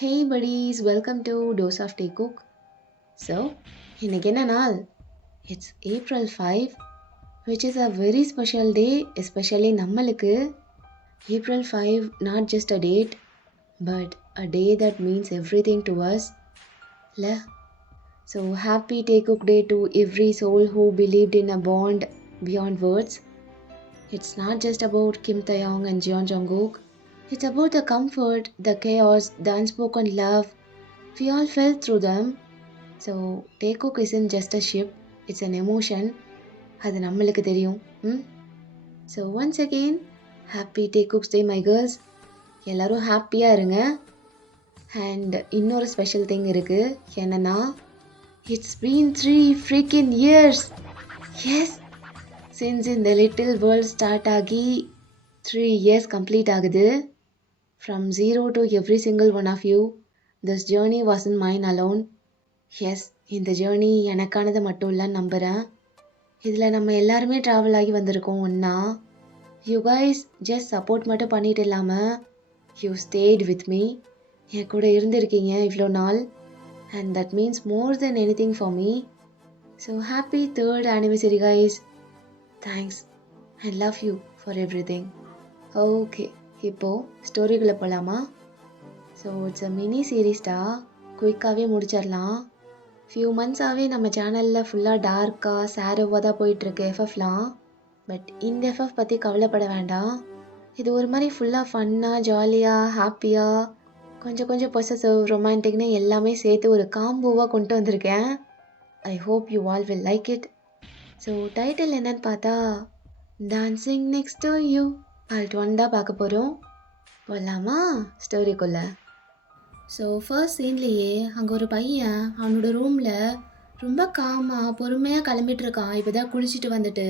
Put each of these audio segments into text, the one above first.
Hey buddies, welcome to Dose of Tea Cook. So, இன்னைக்கு என்ன நாள்? It's April 5, which is a very special day, especially நம்மளுக்கு. April 5, not just a date, but a day that means everything to us. ல So, happy Tea Cook Day to every soul who believed in a bond beyond words. It's not just about Kim Taeyong and Jeon Jungkook. It's about the comfort, the chaos, the unspoken love. We all felt through them. So Taekook isn't just a ship, it's an emotion. அது நம்மளுக்கு தெரியும். So once again happy Taekook's day my girls. எல்லோரும் ஹாப்பியாக இருங்க. And இன்னொரு special thing இருக்குது. என்னென்னா it's been 3 freaking years. Yes, since இந்த லிட்டில் வேர்ல்ட் ஸ்டார்ட் ஆகி 3 years கம்ப்ளீட் ஆகுது. From zero to every single one of you, this journey wasn't mine alone. Yes, இந்த ஜேர்னி எனக்கானது மட்டும் இல்லைன்னு நம்புகிறேன். இதில் நம்ம எல்லாருமே ட்ராவல் ஆகி வந்திருக்கோம் ஒன்றா. யூ கைஸ் ஜஸ்ட் சப்போர்ட் மட்டும் பண்ணிட்டு இல்லாமல் யூ ஸ்டேட் வித் மீ. என் கூட இருந்திருக்கீங்க இவ்வளோ நாள். And that means more then any thing for me. So happy 3rd anniversary guys. Thanks and love you for every thing. Okay, இப்போது ஸ்டோரிக்குள்ளே போகலாமா? ஸோ இட்ஸ் அ மினி சீரீஸ்டா, குயிக்காகவே முடிச்சிடலாம். ஃபியூ மந்த்ஸாகவே நம்ம சேனலில் ஃபுல்லாக டார்க்காக சேரோவாக தான் போயிட்டுருக்கு எஃப்எஃப்லாம். பட் இந்த எஃப்எஃப் பற்றி கவலைப்பட வேண்டாம். இது ஒரு மாதிரி ஃபுல்லாக ஃபன்னாக, ஜாலியாக, ஹாப்பியாக, கொஞ்சம் கொஞ்சம் பொசசிவ், ரொமான்டிக்னு எல்லாமே சேர்த்து ஒரு காம்போவாக கொண்டு வந்திருக்கேன். I hope you all will like it. So title என்னன்னு பார்த்தா dancing next to you part 1 தான் பார்க்க போகிறோம். போகலாமா ஸ்டோரிக்குள்ளே? ஸோ ஃபர்ஸ்ட் சீன்லேயே அங்கே ஒரு பையன் அவனோட ரூமில் ரொம்ப காமாக பொறுமையாக கிளம்பிட்டு இருக்கான். இப்போ தான் குளிச்சுட்டு வந்துட்டு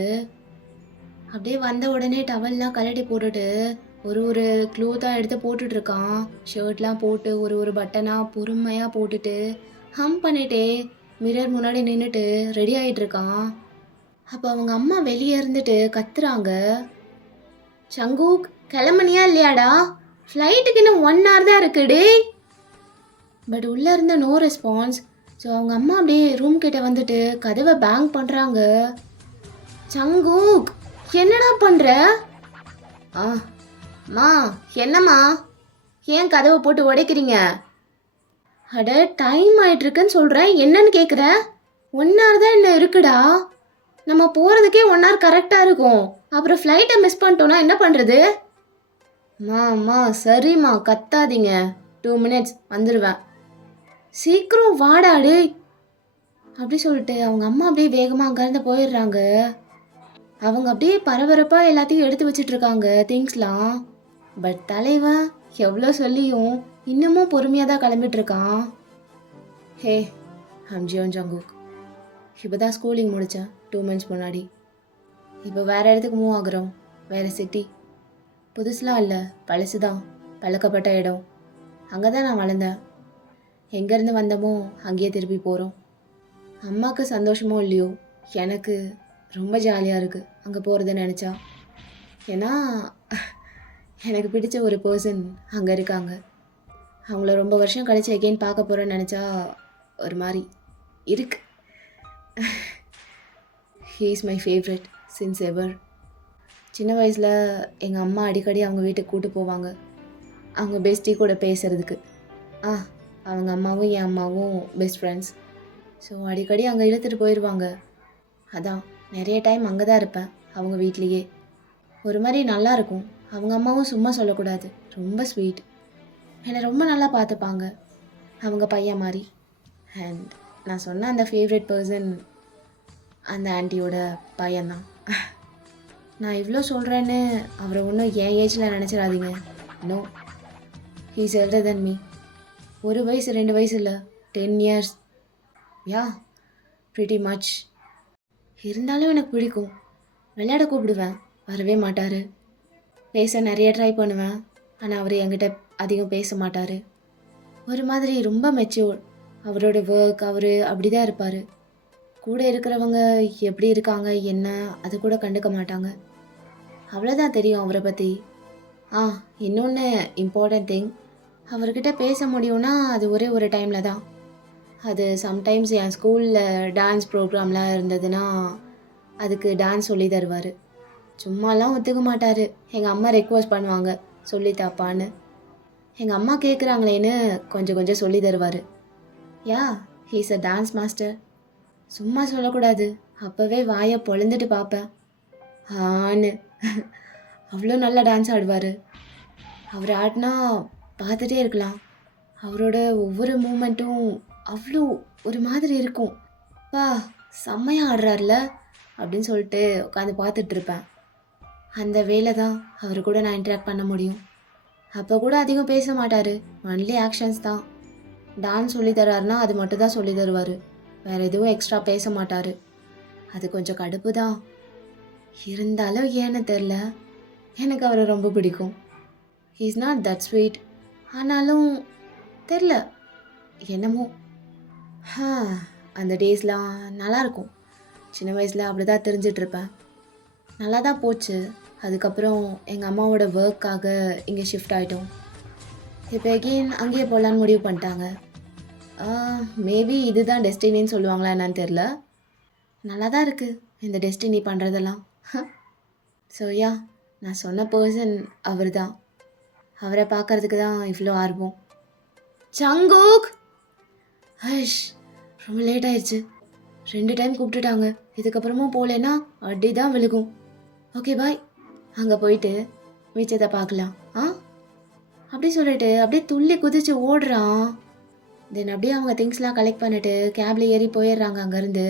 அப்படியே வந்த உடனே டவல்லாம் கழட்டி போட்டுட்டு ஒரு ஒரு க்ளோத்தாக எடுத்து போட்டுட்ருக்கான். ஷர்ட்லாம் போட்டு ஒரு ஒரு பட்டனாக பொறுமையாக போட்டுட்டு ஹம் பண்ணிட்டே மிரர் முன்னாடி நின்றுட்டு ரெடி ஆகிட்டுருக்கான். அப்போ அவங்க அம்மா வெளியே இருந்துட்டு கத்துறாங்க, சங்கூக் கிளம்புனியா இல்லையாடா? ஃப்ளைட்டுக்கு இன்னும் 1 hour தான் இருக்குடே. பட் உள்ளே இருந்த நோ ரெஸ்பான்ஸ். ஸோ அவங்க அம்மா அப்படியே ரூம் கிட்ட வந்துட்டு கதவை பேங்க் பண்ணுறாங்க. சங்கூக் என்னடா பண்ணுற? மா என்னம்மா, ஏன் கதவை போட்டு உடைக்கிறீங்க? அட டைம் ஆகிட்டுருக்குன்னு சொல்கிறேன், என்னன்னு கேட்குற? 1 hour தான் என்ன இருக்குடா. நம்ம போகிறதுக்கே 1 hour கரெக்டாக இருக்கும். அப்புறம் ஃப்ளைட்டை மிஸ் பண்ணிட்டோன்னா என்ன பண்ணுறது? அம்மா சரிம்மா கத்தாதீங்க, 2 minutes வந்துடுவேன். சீக்கிரம் வாடாடு அப்படி சொல்லிட்டு அவங்க அம்மா அப்படியே வேகமாக அங்கேருந்து போயிடுறாங்க. அவங்க அப்படியே பரபரப்பாக எல்லாத்தையும் எடுத்து வச்சிட்ருக்காங்க திங்ஸ்லாம். பட் தலைவன் எவ்வளோ சொல்லியும் இன்னமும் பொறுமையாக தான் கிளம்பிட்டுருக்கான். ஹே, ஐம் ஜியோன் ஜங்கூக். இப்போ தான் ஸ்கூலிங் முடித்தேன் 2 months முன்னாடி. இப்போ வேறு இடத்துக்கு மூவ் ஆகுறோம், வேறு சிட்டி. புதுசுலாம் இல்லை, பழசு தான், பழக்கப்பட்ட இடம். அங்கே தான் நான் வளர்ந்தேன். எங்கேருந்து வந்தோமோ அங்கேயே திருப்பி போகிறோம். அம்மாவுக்கு சந்தோஷமோ இல்லையோ, எனக்கு ரொம்ப ஜாலியாக இருக்குது அங்கே போகிறத நினச்சா. ஏன்னா எனக்கு பிடிச்ச ஒரு பர்சன் அங்கே இருக்காங்க. அவங்கள ரொம்ப வருஷம் கழிச்சு எகெயின் பார்க்க போகிறேன்னு நினச்சா ஒரு மாதிரி இருக்கு. He is my favourite since ever. சின்ன வயசில் எங்கள் அம்மா அடிக்கடி அவங்க வீட்டுக்கு கூட்டு போவாங்க, அவங்க பெஸ்டி கூட பேசுகிறதுக்கு. அவங்க அம்மாவும் என் அம்மாவும் பெஸ்ட் ஃப்ரெண்ட்ஸ். ஸோ அடிக்கடி அங்கே இழுத்துட்டு போயிடுவாங்க. அதான் நிறைய டைம் அங்கே தான் இருப்பேன் அவங்க வீட்லேயே. ஒரு மாதிரி நல்லாயிருக்கும். அவங்க அம்மாவும் சும்மா சொல்லக்கூடாது, ரொம்ப ஸ்வீட். என்னை ரொம்ப நல்லா பார்த்துப்பாங்க, அவங்க பையன் மாதிரி. அண்ட் நான் சொன்ன அந்த ஃபேவரட் பர்சன் அந்த ஆண்டியோட பையன்தான். நான் இவ்வளோ சொல்கிறேன்னு அவரை ஒன்றும் என் ஏஜில் நினச்சிடாதீங்க. No, his elder than me. 1 வயசு 2 வயசு இல்லை, 10 years. யா, ப்ரிட்டி மச். இருந்தாலும் எனக்கு பிடிக்கும். விளையாட கூப்பிடுவேன், வரவே மாட்டார். பேச நிறைய ட்ரை பண்ணுவேன், ஆனால் அவர் என்கிட்ட அதிகம் பேச மாட்டார். ஒரு மாதிரி ரொம்ப மெச்சூர். அவரோட ஒர்க், அவர் அப்படி தான் இருப்பார். கூட இருக்கிறவங்க எப்படி இருக்காங்க என்ன அது கூட கண்டுக்க மாட்டாங்க. அவ்வளோதான் தெரியும் அவரை பற்றி. இன்னொன்று இம்பார்ட்டன்ட் திங், அவர்கிட்ட பேச முடியும்னா அது ஒரே ஒரு டைமில் தான். அது சம்டைம்ஸ் என் ஸ்கூலில் டான்ஸ் ப்ரோக்ராம்லாம் இருந்ததுன்னா அதுக்கு டான்ஸ் சொல்லி தருவார். சும்மாலாம் ஒத்துக்க மாட்டார். எங்கள் அம்மா ரெக்வஸ்ட் பண்ணுவாங்க சொல்லித்தாப்பான்னு. எங்கள் அம்மா கேட்குறாங்களேன்னு கொஞ்சம் கொஞ்சம் சொல்லி தருவார். யா, ஹீஸ் அ டான்ஸ் மாஸ்டர். சும்மா சொல்லக்கூடாது, அப்போவே வாயை பொழந்துட்டு பார்ப்பேன். ஆன்னு அவ்வளோ நல்லா டான்ஸ் ஆடுவார். அவர் ஆடினா பார்த்துட்டே இருக்கலாம். அவரோட ஒவ்வொரு மூமெண்ட்டும் அவ்வளோ ஒரு மாதிரி இருக்கும். பா, செம்மையாக ஆடுறாருல அப்படின்னு சொல்லிட்டு உட்காந்து பார்த்துட்ருப்பேன். அந்த வேலை தான் அவர் கூட நான் இன்ட்ராக்ட் பண்ண முடியும். அப்போ கூட அதிகம் பேச மாட்டார், ஒன்லி ஆக்ஷன்ஸ் தான். டான்ஸ் சொல்லி தர்றாருன்னா அது மட்டும் தான் சொல்லி தருவார், வேறு எதுவும் எக்ஸ்ட்ரா பேச மாட்டார். அது கொஞ்சம் கடுப்பு தான். இருந்தாலும் ஏன்னு தெரில, எனக்கு அவரை ரொம்ப பிடிக்கும். He is not that sweet, ஆனாலும் தெரில என்னமோ. அந்த டேஸ்லாம் நல்லாயிருக்கும். சின்ன வயசில் அப்படி தான் தெரிஞ்சிட்ருப்பேன். நல்லா தான் போச்சு. அதுக்கப்புறம் எங்கள் அம்மாவோட ஒர்க்காக இங்கே ஷிஃப்ட் ஆகிட்டோம். இப்போ எகெயின் அங்கேயே போகலான்னு முடிவு பண்ணிட்டாங்க. மேபி இதுதான் டெஸ்டினின்னு சொல்லுவாங்களா என்னன்னு தெரில. நல்லா தான் இருக்குது இந்த டெஸ்டினி பண்ணுறதெல்லாம். ஸோ யா, நான் சொன்ன பர்சன் அவர் தான். அவரை பார்க்கறதுக்கு தான் இவ்வளோ ஆர்வம். சங்கூக், ஹஷ், ரொம்ப லேட் ஆயிடுச்சு. 2 டைம் கூப்பிட்டுட்டாங்க. இதுக்கப்புறமும் போகலன்னா அடி தான் விழுகும். ஓகே பாய், அங்கே போயிட்டு மிச்சத்தை பார்க்கலாம். அப்படி சொல்லிட்டு அப்படியே துள்ளி குதிச்சு ஓடுறான். தென் அப்படியே அவங்க திங்ஸ்லாம் கலெக்ட் பண்ணிட்டு கேப்ல ஏறி போயிடுறாங்க அங்கேருந்து.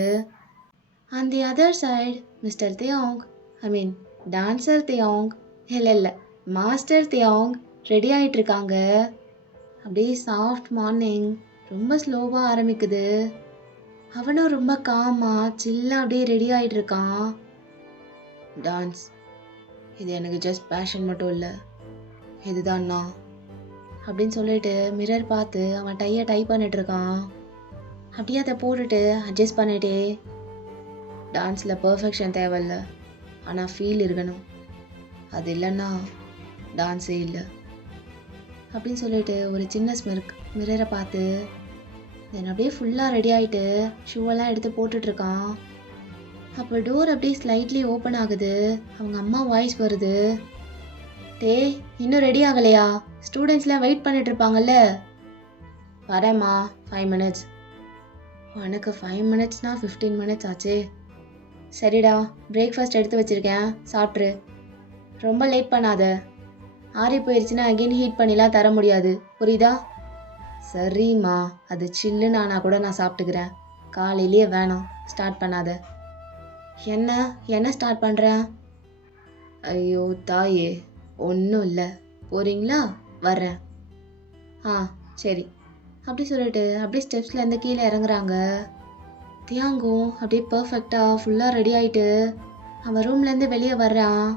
On the other side mister தியோங், ஐ மீன் டான்சர் தியோங், இல்லை மாஸ்டர் தியோங் ரெடி ஆகிட்டு இருக்காங்க. அப்படியே சாஃப்ட் மார்னிங், ரொம்ப ஸ்லோவாக ஆரம்பிக்குது. அவனும் ரொம்ப காமாக சில்லாக அப்படியே ரெடி ஆகிட்டு இருக்கான். டான்ஸ், இது எனக்கு ஜஸ்ட் பேஷன் மட்டும் இல்லை, இதுதான் நான் அப்படின்னு சொல்லிட்டு மிரர் பார்த்து அவன் டையை டைப் பண்ணிட்டு இருக்கான். அப்படியே அதை போட்டுட்டு அட்ஜஸ்ட் பண்ணிட்டே, டான்ஸில் பர்ஃபெக்ஷன் தேவையில்ல, ஆனால் ஃபீல் இருக்கணும், அது இல்லைன்னா டான்ஸே இல்லை அப்படின்னு சொல்லிட்டு ஒரு சின்ன ஸ்மிர்க் மிரரை பார்த்து தென் அப்படியே ஃபுல்லாக ரெடி ஆகிட்டு ஷூவெல்லாம் எடுத்து போட்டுட்ருக்கான். அப்போ டோர் அப்படியே ஸ்லைட்லி ஓப்பன் ஆகுது. அவங்க அம்மா வாய்ஸ் வருது. டே, இன்னும் ரெடி ஆகலையா? ஸ்டூடெண்ட்ஸ்லாம் வெயிட் பண்ணிட்டு இருப்பாங்கல்ல. வரேம்மா, 5 minutes. உனக்கு 5 minutesனா 15 minutes ஆச்சு. சரிடா, பிரேக்ஃபாஸ்ட் எடுத்து வச்சுருக்கேன், சாப்பிட்ரு. ரொம்ப லேட் பண்ணாத, ஆறி போயிடுச்சுன்னா அகெயின் ஹீட் பண்ணிலாம் தர முடியாது, புரியுதா? சரிம்மா, அது சில்லுன்னு ஆனால் கூட நான் சாப்பிட்டுக்கிறேன், காலையிலேயே வேணாம், ஸ்டார்ட் பண்ணாத. என்ன ஸ்டார்ட் பண்ணுறேன்? ஐயோ தாயே, ஒன்றும் இல்லை, போகிறீங்களா? வர்றேன். சரி அப்படி சொல்லிட்டு அப்படியே ஸ்டெப்ஸ்லேருந்து கீழே இறங்குறாங்க. தியாங்கும் அப்படியே பர்ஃபெக்டாக ஃபுல்லாக ரெடி ஆகிட்டு அவன் ரூம்லேருந்து வெளியே வர்றான்.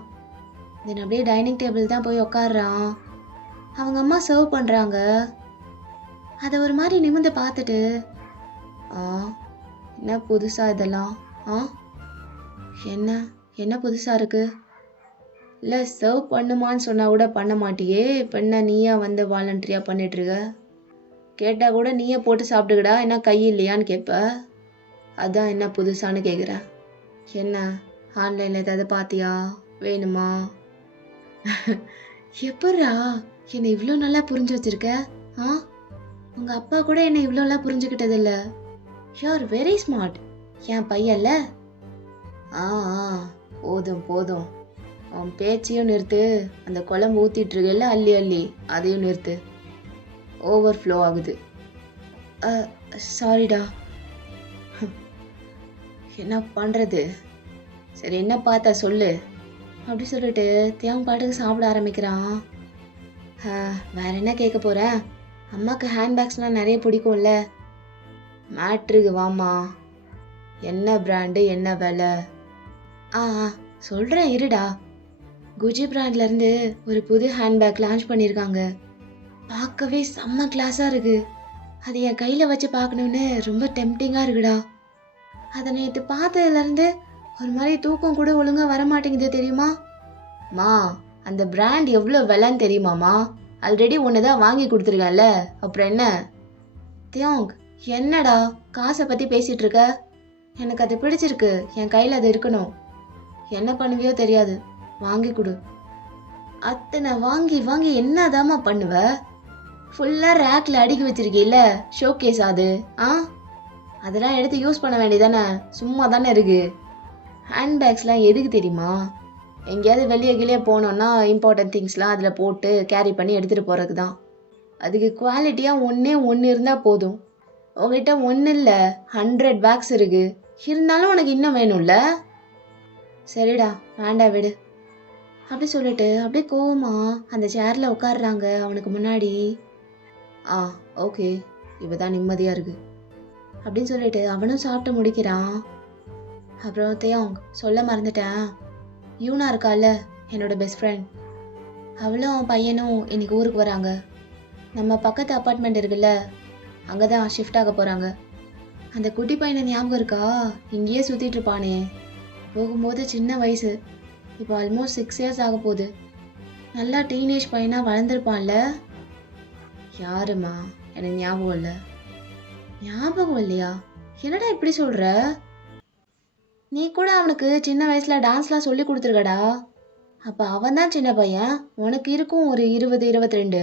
தென் அப்படியே டைனிங் டேபிள் தான் போய் உக்காடுறான். அவங்க அம்மா சர்வ் பண்ணுறாங்க. அதை ஒரு மாதிரி நிமிர்ந்து பார்த்துட்டு, என்ன புதுசாக இதெல்லாம்? என்ன புதுசாக இருக்குது? இல்லை, சர்வ் பண்ணுமான்னு சொன்னால் கூட பண்ண மாட்டியே, இப்போ என்ன நீயா வந்து வாலண்டரியாக பண்ணிட்டுருக்க? கேட்டால் கூட நீயே போட்டு சாப்பிட்டுக்கடா, என்ன கை இல்லையான்னு கேட்ப. அதான் என்ன புதுசான்னு கேட்குறேன். என்ன ஆன்லைனில் ஏதாவது பார்த்தியா? வேணுமா? எப்பட்றா என்னை இவ்வளோ நல்லா புரிஞ்சு வச்சிருக்க? உங்கள் அப்பா கூட என்னை இவ்வளோலாம் புரிஞ்சுக்கிட்டதில்ல. யூ ஆர் வெரி ஸ்மார்ட், என் பையன்ல. போதும் போதும், அவன் பேச்சையும் நிறுத்து, அந்த குழம்பு ஊற்றிட்டு இருக்கல அள்ளி அள்ளி அதையும் நிறுத்து, ஓவர்ஃப்ளோ ஆகுது. சாரிடா. என்ன பண்ணுறது? சரி, என்ன பார்த்தா சொல்லு அப்படி சொல்லிட்டு தியாங் பாட்டுக்கு சாப்பிட ஆரம்பிக்கிறான். வேற என்ன கேட்க போகிறேன்? அம்மாவுக்கு ஹேண்ட்பேக்ஸ்லாம் நிறைய பிடிக்கும்ல. மேட்ருக்கு வாமா, என்ன பிராண்டு, என்ன விலை? சொல்கிறேன் இருடா. குஜி பிராண்ட்லேருந்து ஒரு புது ஹேண்ட்பேக் லான்ச் பண்ணியிருக்காங்க. பார்க்கவே செம்ம கிளாஸாக இருக்குது. அது என் கையில் வச்சு பார்க்கணுன்னு ரொம்ப டெம்டிங்காக இருக்குடா. அதை நேற்று பார்த்ததுலேருந்து ஒரு மாதிரி தூக்கம் கூட ஒழுங்காக வரமாட்டேங்குது தெரியுமா? மா, அந்த பிராண்ட் எவ்வளோ விலைன்னு தெரியுமாம்மா? ஆல்ரெடி ஒன்று தான் வாங்கி கொடுத்துருக்கேன்ல, அப்புறம் என்ன? தியோங், என்னடா காசை பற்றி பேசிகிட்டு இருக்க? எனக்கு அது பிடிச்சிருக்கு, என் கையில் அது இருக்கணும். என்ன பண்ணுவியோ தெரியாது, வாங்கி கொடு. அத்தனை வாங்கி வாங்கி என்னதாம்மா பண்ணுவ? ஃபுல்லாக ரேக்கில் அடுக்கி வச்சிருக்கீல்ல, ஷோ கேஸ் அது. அதெல்லாம் எடுத்து யூஸ் பண்ண வேண்டியதானே, சும்மா தானே இருக்கு. ஹேண்ட்பேக்ஸ்லாம் எதுக்கு தெரியுமா? எங்கேயாவது வெளியே கிளியே போனோன்னா இம்பார்ட்டன்ட் திங்ஸ்லாம் அதில் போட்டு கேரி பண்ணி எடுத்துகிட்டு போகிறதுக்கு தான். அதுக்கு குவாலிட்டியாக ஒன்று இருந்தால் போதும். உங்ககிட்ட ஒன்று இல்லை, 100 பேக்ஸ் இருக்கு. இருந்தாலும் உனக்கு இன்னும் வேணும்ல? சரிடா, வேண்டாம் விடு. அப்படி சொல்லிட்டு அப்படியே கோவமா அந்த சேரில் உட்காடுறாங்க அவனுக்கு முன்னாடி. ஓகே, இப்போ தான் நிம்மதியாக இருக்கு அப்படின்னு சொல்லிட்டு அவனும் சாப்பிட்டு முடிக்கிறான். அப்புறம் தேயோங், சொல்ல மறந்துட்டேன், யூனா இருக்கால, என்னோட பெஸ்ட் ஃப்ரெண்ட், அவளும் அவன் பையனும் இன்னைக்கு ஊருக்கு வராங்க. நம்ம பக்கத்து அப்பார்ட்மெண்ட் இருக்குல்ல, அங்கே தான் ஷிஃப்ட் ஆக போகிறாங்க. அந்த குட்டி பையனை ஞாபகம் இருக்கா? இங்கேயே சுற்றிட்டு இருப்பானே, போகும்போது சின்ன வயசு, இப்போ ஆல்மோஸ்ட் 6 இயர்ஸ் ஆக போகுது. நல்லா டீனேஜ் பையனாக வளர்ந்துருப்பான்ல. யாருமா? எனக்கு ஞாபகம் இல்லை. ஞாபகம் இல்லையா? என்னடா இப்படி சொல்கிற? நீ கூட அவனுக்கு சின்ன வயசில் டான்ஸ்லாம் சொல்லி கொடுத்துருக்கடா. அப்போ அவன் தான் சின்ன பையன், உனக்கு இருக்கும் ஒரு 20, 22.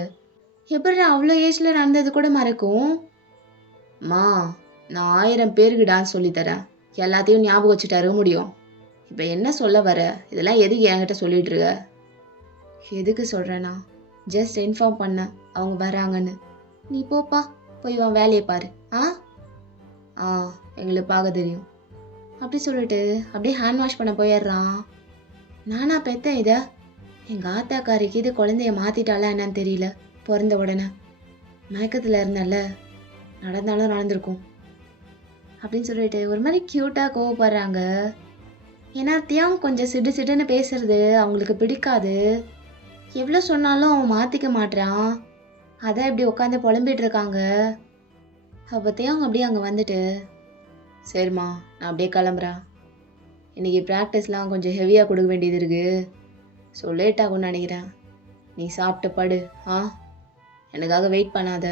எப்படி அவ்வளோ ஏஜில் நடந்தது கூட மறக்கும்? நான் 1000 பேருக்கு டான்ஸ் சொல்லித்தரேன், எல்லாத்தையும் ஞாபகம் வச்சுட்டு இருக்க முடியும். இப்போ என்ன சொல்ல வர? இதெல்லாம் எதுக்கு என்கிட்ட சொல்லிட்டு இருக்க? எதுக்கு சொல்கிறேன்னா, ஜஸ்ட் இன்ஃபார்ம் பண்ண அவங்க வராங்கன்னு. நீ போப்பா, போய் உன் வேலையை பாரு. எங்களுக்கு பார்க்க தெரியும் அப்படி சொல்லிட்டு அப்படியே ஹேண்ட் வாஷ் பண்ண போயிடுறான். நானா பெத்தேன் இதை? எங்கள் ஆத்தாக்காரிக்கு இது குழந்தைய மாற்றிட்டாளா என்னன்னு தெரியல. பிறந்த உடனே மயக்கத்தில் இருந்தல, நடந்தாலும் நடந்திருக்கும் அப்படின்னு சொல்லிட்டு ஒரு மாதிரி க்யூட்டாக கோவப்படுறாங்க. ஏன்னா தியாங் கொஞ்சம் சிடு சிடுன்னு பேசுறது அவங்களுக்கு பிடிக்காது. எவ்வளோ சொன்னாலும் அவன் மாற்றிக்க மாட்டான். அதான் இப்படி உட்காந்து புலம்பிட்டு இருக்காங்க. அப்போ தியாங் அப்படியே அங்கே வந்துட்டு, சரிம்மா நான் அப்படியே கிளம்புறேன், இன்றைக்கி ப்ராக்டிஸ்லாம் கொஞ்சம் ஹெவியாக கொடுக்க வேண்டியது இருக்குது, ஸோ லேட் ஆகும்னு நினைக்கிறேன். நீ சாப்பிட்டு படு. எனக்காக வெயிட் பண்ணாத,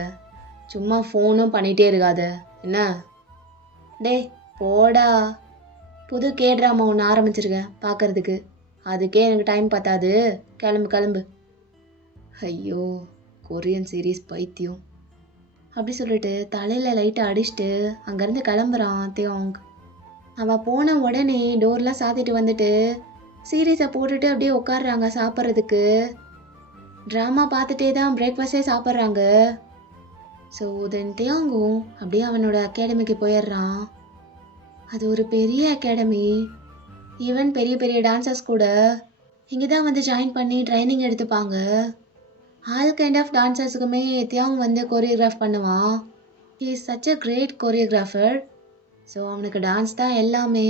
சும்மா ஃபோனும் பண்ணிகிட்டே இருக்காத என்ன? டே போடா, புது ட்ராமா ஒன்று ஆரம்பிச்சிருக்கேன் பார்க்கறதுக்கு, அதுக்கே எனக்கு டைம் பத்தாது, கிளம்பு கிளம்பு. ஐயோ, கொரியன் சீரீஸ் பைத்தியம் அப்படி சொல்லிட்டு தலையில் லைட்டாக அடிச்சுட்டு அங்கேருந்து கிளம்புறான் தியோங். அவன் போன உடனே டோர்லாம் சாத்திட்டு வந்துட்டு சீரீஸை போட்டுட்டு அப்படியே உட்காடுறாங்க சாப்பிட்றதுக்கு. ட்ராமா பார்த்துட்டே தான் பிரேக்ஃபாஸ்டே சாப்பிட்றாங்க. ஸோ தென் தியோங்கும் அப்படியே அவனோட அகாடமிக்கு போயிடுறான். அது ஒரு பெரிய அகாடமி. ஈவன் பெரிய பெரிய டான்சர்ஸ் கூட இங்கே தான் வந்து ஜாயின் பண்ணி ட்ரைனிங் எடுத்துப்பாங்க. ஆல் கைண்ட் ஆஃப் டான்சர்ஸுக்குமே தியாங் வந்து கொரியோகிராஃப் பண்ணுவான். He is such a great choreographer. So அவனுக்கு டான்ஸ் தான் எல்லாமே,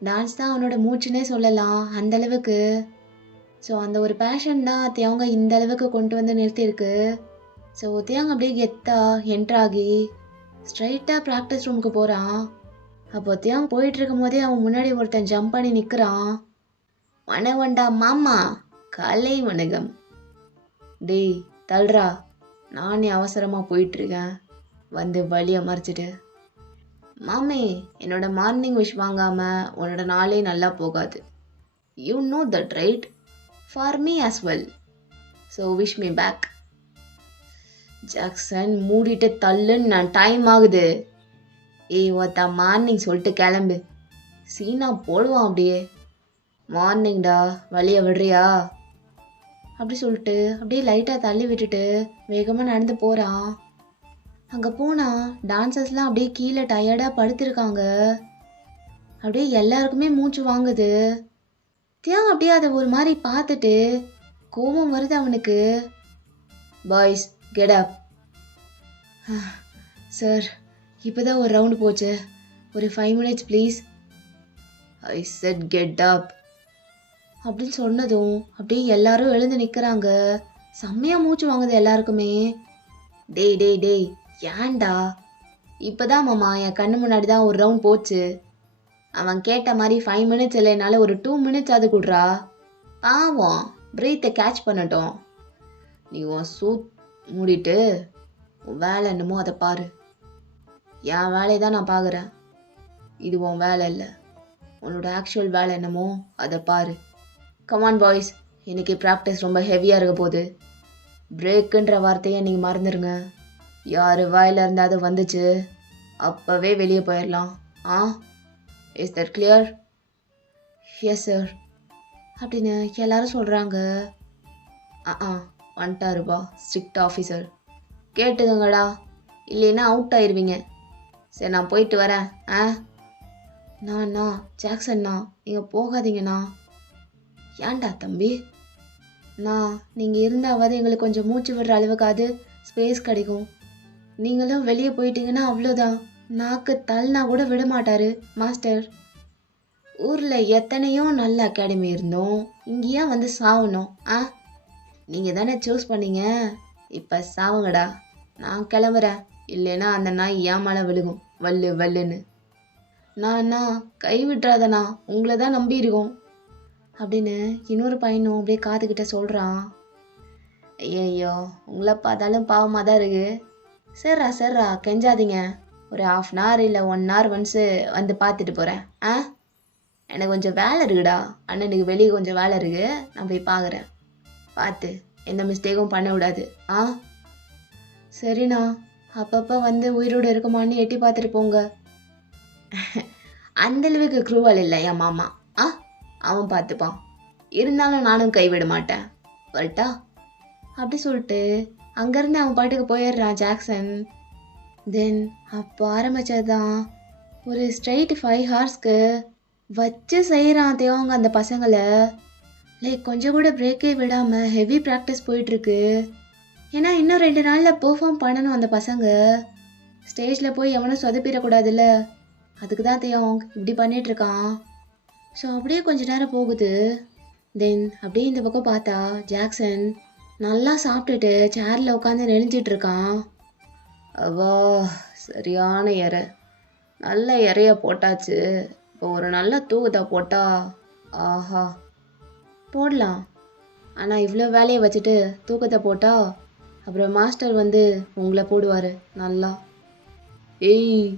டான்ஸ் தான் அவனோட மூச்சுன்னே சொல்லலாம் அந்தளவுக்கு. ஸோ அந்த ஒரு பேஷன் தான் தியாங்க இந்த அளவுக்கு கொண்டு வந்து நிறுத்தியிருக்கு. ஸோ தியாங் அப்படியே கெத்தா என்ட்ராகி ஸ்ட்ரைட்டாக ப்ராக்டிஸ் ரூமுக்கு போகிறான். அப்போ தியாங் போயிட்டு இருக்கும் போதே அவன் முன்னாடி ஒருத்தன் ஜம்ப் பண்ணி நிற்கிறான். வணவண்டா மாமா, கலை வணக்கம். டேய் தள்ளுறா, நானே அவசரமாக போயிட்டுருக்கேன், வந்து வழியை மறைச்சிட்டு. மாமே, என்னோட மார்னிங் விஷ் வாங்காமல் உன்னோட நாளே நல்லா போகாது. You know that right? For me as well. So wish me back. Jackson, மூடிட்டு தள்ளுன்னு, நான் டைம் ஆகுது. ஒருத்தா மார்னிங் சொல்லிட்டு கிளம்பு. சீனா போடுவான் அப்படியே. மார்னிங்டா, வழியை விடுறியா அப்படி சொல்லிட்டு அப்படியே லைட்டாக தள்ளி விட்டுட்டு வேகமாக நடந்து போகிறான். அங்கே போனால் டான்சர்ஸ்லாம் அப்படியே கீழே டயர்டாக படுத்திருக்காங்க. அப்படியே எல்லாருக்குமே மூச்சு வாங்குது. தியாங் அப்படியே அதை ஒரு மாதிரி பார்த்துட்டு கோபம் வருது அவனுக்கு. Boys get up. சார், இப்போ தான் ஒரு ரவுண்டு போச்சு, ஒரு 5 minutes please. I set get up அப்படின்னு சொன்னதும் அப்படியே எல்லாரும் எழுந்து நிற்கிறாங்க. செம்மையாக மூச்சு வாங்குது எல்லாருக்குமே. டேய் டேய் டேய், ஏன்டா? இப்போ தான் மாமா என் கண்ணு முன்னாடி தான் ஒரு ரவுண்ட் போச்சு. அவன் கேட்ட மாதிரி 5 minutes இல்லைனால ஒரு 2 minutes அது கொடுறா. பாவம், பிரீத்தை கேட்ச் பண்ணட்டும். நீ உன் மூடிட்டு உன் வேலை என்னமோ அதை பாரு. என் வேலையை தான் நான் பார்க்குறேன். இது உன் வேலை இல்லை. உன்னோட ஆக்சுவல் வேலை என்னமோ அதை பாரு. கமான் பாய்ஸ், இன்னைக்கு ப்ராக்டிஸ் ரொம்ப ஹெவியாக இருக்க போகுது. பிரேக்குன்ற வார்த்தையை நீங்கள் மறந்துடுங்க. யார் வாயில இருந்தால் அது வந்துச்சு அப்போவே வெளியே போயிடலாம். Is that clear? Yes sir அப்படின்னு எல்லாரும் சொல்கிறாங்க. வந்துட்டாருப்பா ஸ்ட்ரிக்ட் ஆஃபீஸர். கேட்டுக்கங்கடா, இல்லைன்னா அவுட் ஆயிடுவீங்க. சரி நான் போயிட்டு வரேன். நான்ண்ணா ஜாக்சன்ண்ணா, நீங்கள் போகாதீங்கண்ணா. ஏன்டா தம்பி? நீங்கள் இருந்தாவது எங்களுக்கு கொஞ்சம் மூச்சு விடுற அளவுக்காவது ஸ்பேஸ் கிடைக்கும். நீங்களும் வெளியே போயிட்டீங்கன்னா அவ்வளோதான். நாக்கு தள்ளினா கூட விட மாட்டாரு மாஸ்டர். ஊரில் எத்தனையோ நல்ல அகாடமி இருந்தோம், இங்கேயா வந்து சாவணும்? நீங்கள் தானே சூஸ் பண்ணீங்க, இப்போ சாவுங்கடா. நான் கிளம்புறேன், இல்லைன்னா அந்த நாய் ஏன் மேலே விழுகும் வல்லு வல்லுன்னு. நான் கை விட்டுறாதண்ணா, உங்களை தான் நம்பி இருக்கோம் அப்படின்னு இன்னொரு பையனும் அப்படியே காதுகிட்ட சொல்கிறான். ஐயோ, உங்களை பார்த்தாலும் பாவமாக தான் இருக்கு. சரிரா கெஞ்சாதீங்க. ஒரு 1/2 hour இல்லை 1 hour ஒன்ஸு வந்து பார்த்துட்டு போகிறேன். எனக்கு கொஞ்சம் வேலை இருக்குடா, அண்ணனுக்கு வெளியே கொஞ்சம் வேலை இருக்குது, நான் போய் பார்க்குறேன். பார்த்து எந்த மிஸ்டேக்கும் பண்ண விடாது. சரிண்ணா, அப்பப்போ வந்து உயிரோடு இருக்குமான்னு எட்டி பார்த்துட்டு போங்க. அந்தளவுக்கு க்ரூவல் இல்லை என் மாமா. அவன் பார்த்துப்பான். இருந்தாலும் நானும் கைவிட மாட்டேன். வரட்டா அப்படி சொல்லிட்டு அங்கேருந்து அவன் பாட்டுக்கு போயிடுறான் ஜாக்சன். தென் அப்போ ஆரம்பித்தது தான் ஒரு ஸ்ட்ரைட் 5 hours வச்சு செய்கிறான் தேவங்க அந்த பசங்களை. லைக் கொஞ்சம் கூட பிரேக்கே விடாமல் ஹெவி ப்ராக்டிஸ் போயிட்டுருக்கு. ஏன்னா இன்னும் 2 நாளில் பெர்ஃபார்ம் பண்ணணும் அந்த பசங்க. ஸ்டேஜில் போய் எவனும் சொதப்பிடக்கூடாதுல்ல, அதுக்கு தான் தேவங்க இப்படி பண்ணிகிட்ருக்கான். ஸோ அப்படியே கொஞ்ச நேரம் போகுது. தென் அப்படியே இந்த பக்கம் பார்த்தா ஜாக்சன் நல்லா சாப்பிட்டுட்டு சேரில் உட்காந்து நெளிஞ்சிட்ருக்கான். அவா சரியான இறை, நல்ல இறைய போட்டாச்சு. இப்போ ஒரு நல்ல தூக்கத்தை போட்டா ஆஹா போடலாம். ஆனால் இவ்வளோ வேலையை வச்சுட்டு தூக்கத்தை போட்டா அப்புறம் மாஸ்டர் வந்து உங்களை போடுவார் நல்லா. ஏய்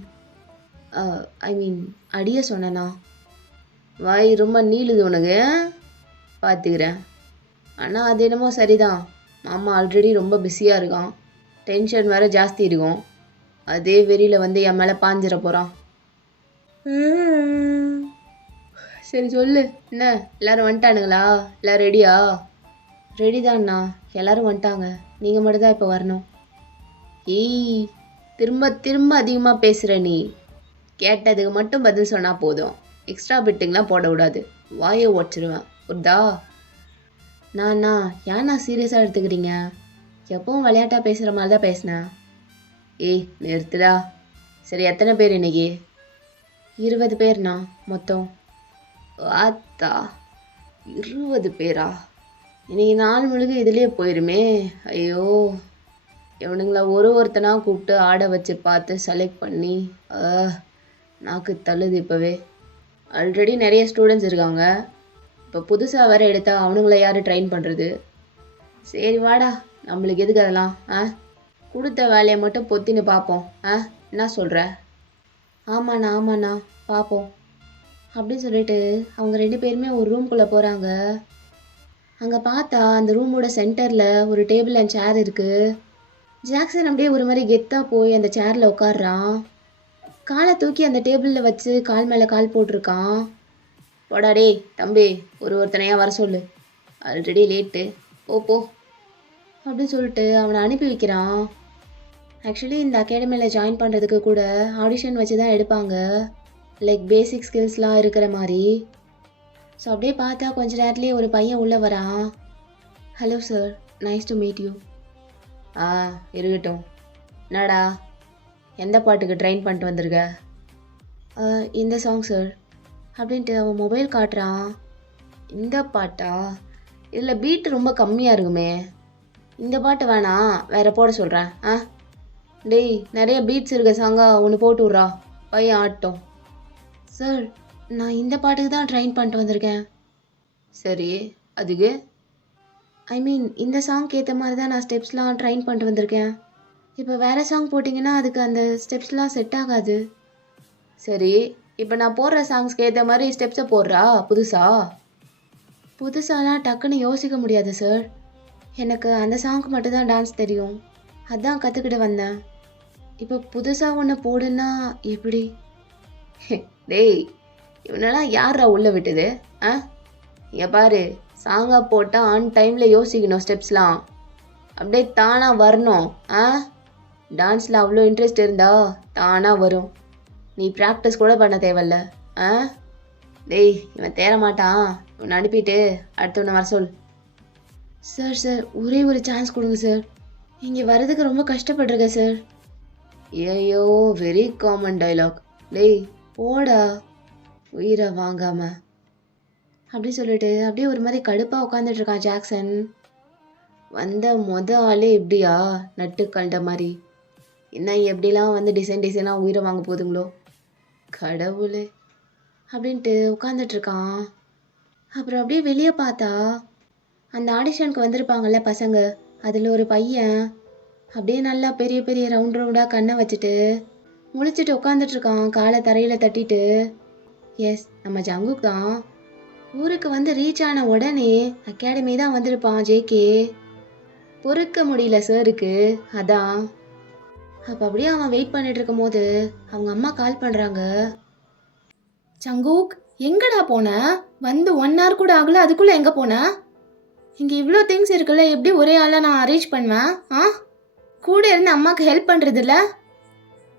ஐ மீன் அடிய சொன்னேண்ணா. வாய் ரொம்ப நீளுது உனக்கு, பார்த்துக்கிறேன். ஆனால் அது என்னமோ சரிதான், மாமா ஆல்ரெடி ரொம்ப பிஸியாக இருக்கான், டென்ஷன் வேறு ஜாஸ்தி இருக்கும். அதே வெறியில் வந்து என் மேலே பாஞ்சிட போகிறான். சரி சொல்லு, என்ன எல்லோரும் வந்துட்டானுங்களா? எல்லோரும் ரெடியா? ரெடி தான்ண்ணா, எல்லோரும் வந்துட்டாங்க, நீங்கள் மட்டும்தான் இப்போ வரணும். ஏய் திரும்ப திரும்ப அதிகமாக பேசுகிற நீ. கேட்டதுக்கு மட்டும் பதில் சொன்னால் போதும், எக்ஸ்ட்ரா பிட்டுங்கெலாம் போடக்கூடாது, வாயை உடச்சிருவேன் புரிதா? ஏன்னா சீரியஸாக எடுத்துக்கிறீங்க? எப்பவும் விளையாட்டாக பேசுகிற மாதிரி தான் பேசினேன். ஏய் நிறுத்துடா. சரி எத்தனை பேர் இன்னைக்கு? 20 பேர்ண்ணா மொத்தம். ஆத்தா 20 பேரா? இன்னைக்கு நாள் முழுக்க இதுலேயே போயிருமே. ஐயோ, இவனுங்கள ஒருத்தனா கூப்பிட்டு ஆட வச்சு பார்த்து செலக்ட் பண்ணி நாக்கு தள்ளுது இப்போவே. ஆல்ரெடி நிறைய ஸ்டூடெண்ட்ஸ் இருக்காங்க, இப்போ புதுசாக வேறு எடுத்தால் அவனுங்கள யார் ட்ரெயின் பண்ணுறது? சரி வாடா, நம்மளுக்கு எதுக்கு அதெல்லாம்? கொடுத்த வேலையை மட்டும் பொத்தின்னு பார்ப்போம். என்ன சொல்கிற? ஆமாண்ணா பார்ப்போம் அப்படின்னு சொல்லிட்டு அவங்க 2 பேருமே ஒரு ரூம்குள்ளே போகிறாங்க. அங்கே பார்த்தா அந்த ரூமோட சென்டரில் ஒரு டேபிள் அண்ட் சேர் இருக்குது. ஜாக்சன் அப்படியே ஒரு மாதிரி கெத்தாக போய் அந்த சேரில் உட்காடுறான். காலை தூக்கி அந்த டேபிளில் வச்சு கால் மேலே கால் போட்டிருக்கான். போடாடே தம்பி, ஒருத்தனையாக வர சொல்லு, ஆல்ரெடி லேட்டு, போ அப்படின்னு சொல்லிட்டு அவனை அனுப்பி வைக்கிறான். ஆக்சுவலி இந்த அகாடமியில் ஜாயின் பண்ணுறதுக்கு கூட ஆடிஷன் வச்சு தான் எடுப்பாங்க, லைக் பேசிக் ஸ்கில்ஸ்லாம் இருக்கிற மாதிரி. ஸோ அப்படியே பார்த்தா கொஞ்ச நேரத்துலேயே ஒரு பையன் உள்ளே வரான். Hello sir, nice to meet you. இருக்கட்டும். என்னடா எந்த பாட்டுக்கு ட்ரெயின் பண்ணிட்டு வந்திருக்க? இந்த சாங் சார் அப்படின்ட்டு அவன் மொபைல் காட்டுறான். இந்த பாட்டா? இதில் பீட்டு ரொம்ப கம்மியாக இருக்குமே, இந்த பாட்டு வேணாம், வேறு போட சொல்கிறேன். டேய் நிறைய பீட்ஸ் இருக்க சாங்கா ஒன்று போட்டு விட்றா, பையன் ஆட்டம். சார் நான் இந்த பாட்டுக்கு தான் ட்ரெயின் பண்ணிட்டு வந்திருக்கேன். சரி அதுக்கு? ஐ மீன் இந்த சாங்க்கு ஏற்ற மாதிரி தான் நான் ஸ்டெப்ஸ்லாம் ட்ரைன் பண்ணிட்டு வந்திருக்கேன். இப்போ வேறு சாங் போட்டிங்கன்னா அதுக்கு அந்த ஸ்டெப்ஸ்லாம் செட் ஆகாது. சரி, இப்போ நான் போடுற சாங்ஸ்க்கு ஏற்ற மாதிரி ஸ்டெப்ஸை போடுறா புதுசா? புதுசாலாம் டக்குன்னு யோசிக்க முடியாது சார். எனக்கு அந்த சாங்க்கு மட்டும்தான் டான்ஸ் தெரியும். அதான் கற்றுக்கிட்டு வந்தேன். இப்போ புதுசாக ஒன்று போடுன்னா எப்படி? டேய், இவனெல்லாம் யாரா உள்ளே விட்டது? ஆ, இங்கே பாரு, சாங்காக போட்டால் ஆன் டைமில் யோசிக்கணும், ஸ்டெப்ஸ்லாம் அப்படியே தானாக வரணும். ஆ, டான்ஸில் அவ்வளோ இன்ட்ரெஸ்ட் இருந்தா தானாக வரும். நீ ப்ராக்டிஸ் கூட பண்ண தேவையில்ல. ஆ, டேய், இவன் தேர மாட்டான். இவனை அனுப்பிட்டு அடுத்தவனை வர சொல். சார் சார், ஒரே ஒரு சான்ஸ் கொடுங்க சார். இங்கே வர்றதுக்கு ரொம்ப கஷ்டப்படுறேங்க சார். ஐயோ, வெரி காமன் டைலாக். டேய் போடா, உயிரை வாங்காம அப்படி சொல்லிட்டு அப்படியே ஒரு மாதிரி கடுப்பாக உட்காந்துட்டு இருக்கான் ஜாக்சன். வந்த ஆளே இப்படியா நட்டு கண்ட மாதிரி? என்ன எப்படிலாம் வந்து டிசைனாக உயிரை வாங்க போதுங்களோ கடவுளே அப்படின்ட்டு உட்காந்துட்டு இருக்கான். அப்புறம் அப்படியே வெளியே பார்த்தா அந்த ஆடிஷனுக்கு வந்திருப்பாங்கல்ல பசங்க, அதில் ஒரு பையன் அப்படியே நல்லா பெரிய பெரிய ரவுண்டாக கண்ணை வச்சுட்டு முழிச்சிட்டு உட்காந்துட்டு இருக்கான், காலை தரையில் தட்டிட்டு. எஸ், நம்ம ஜங்குக் தான். ஊருக்கு வந்து ரீச் ஆன உடனே அகாடமி தான் வந்திருப்பான் ஜேகே. பொறுக்க முடியல சாருக்கு, அதான். அப்போ அப்படியே அவன் வெயிட் பண்ணிட்டு இருக்கும் போது அவங்க அம்மா கால் பண்ணுறாங்க. ஜங்குக், எங்கடா போன? வந்து 1 hour கூட ஆகல, அதுக்குள்ளே எங்கே போன? இங்கே இவ்வளோ திங்ஸ் இருக்குல்ல, எப்படி ஒரே ஆளாக நான் அரேஞ்ச் பண்ணுவேன்? ஆ, கூட இருந்து அம்மாவுக்கு ஹெல்ப் பண்ணுறதில்ல?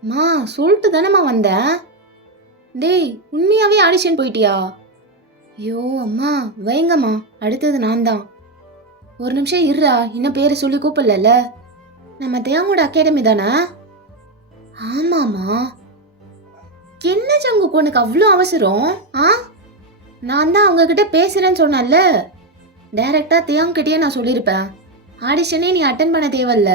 மா சொல்லிட்டு தானேம்மா வந்தேன். டேய், உண்மையாகவே ஆடிஷன் போயிட்டியா? ஐயோ அம்மா வைங்கம்மா, அடுத்தது நான் தான். ஒரு நிமிஷம் இருறா, இன்னும் பேரை சொல்லி கூப்பிடல. நம்ம தேவோட அகாடமி தானே? ஆமாம்மா. என்ன ஜங்கு உனக்கு அவ்வளோ அவசரம்? ஆ, நான் தான் அவங்கக்கிட்ட பேசுகிறேன்னு சொன்னேன்ல. டைரெக்டாக தேவங்கிட்டே நான் சொல்லியிருப்பேன், ஆடிஷனே நீ அட்டன் பண்ண தேவையில்ல.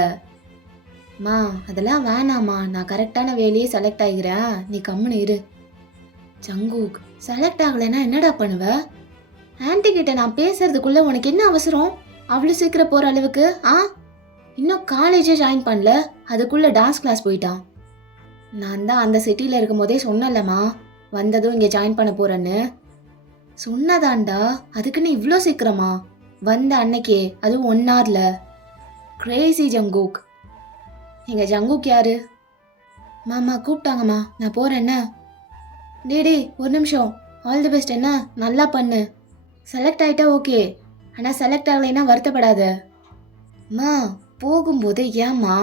மா அதெல்லாம் வேணாம்மா, நான் கரெக்டான வேலையே செலக்ட் ஆகிக்கிறேன், நீ கம்முன்னு இரு. ஜங்குக், செலக்ட் ஆகலைன்னா என்னடா பண்ணுவ? ஆன்டி கிட்ட நான் பேசுறதுக்குள்ள உனக்கு என்ன அவசரம்? அவ்வளோ சீக்கிரம் போகிற அளவுக்கு? ஆ, இன்னும் காலேஜே ஜாயின் பண்ணல, அதுக்குள்ளே டான்ஸ் கிளாஸ் போயிட்டான். நான் தான் அந்த சிட்டியில் இருக்கும் போதே சொன்னலம்மா, வந்ததும் இங்கே ஜாயின் பண்ண போகிறேன்னு. சொன்னதாண்டா, அதுக்குன்னு இவ்வளோ சீக்கிரமா? வந்த அன்னைக்கே, அதுவும் 1 hourல. Crazy Jungkook. எங்கள் ஜங்குக் யாரு? மாமா கூப்பிட்டாங்கம்மா, நான் போகிறேன்ன. டேடி ஒரு நிமிஷம், ஆல் தி பெஸ்ட். என்ன நல்லா பண்ணு, செலக்ட் ஆகிட்டா ஓகே, ஆனால் செலக்ட் ஆகலைன்னா வருத்தப்படாத. மா போகும்போது ஏம்மா?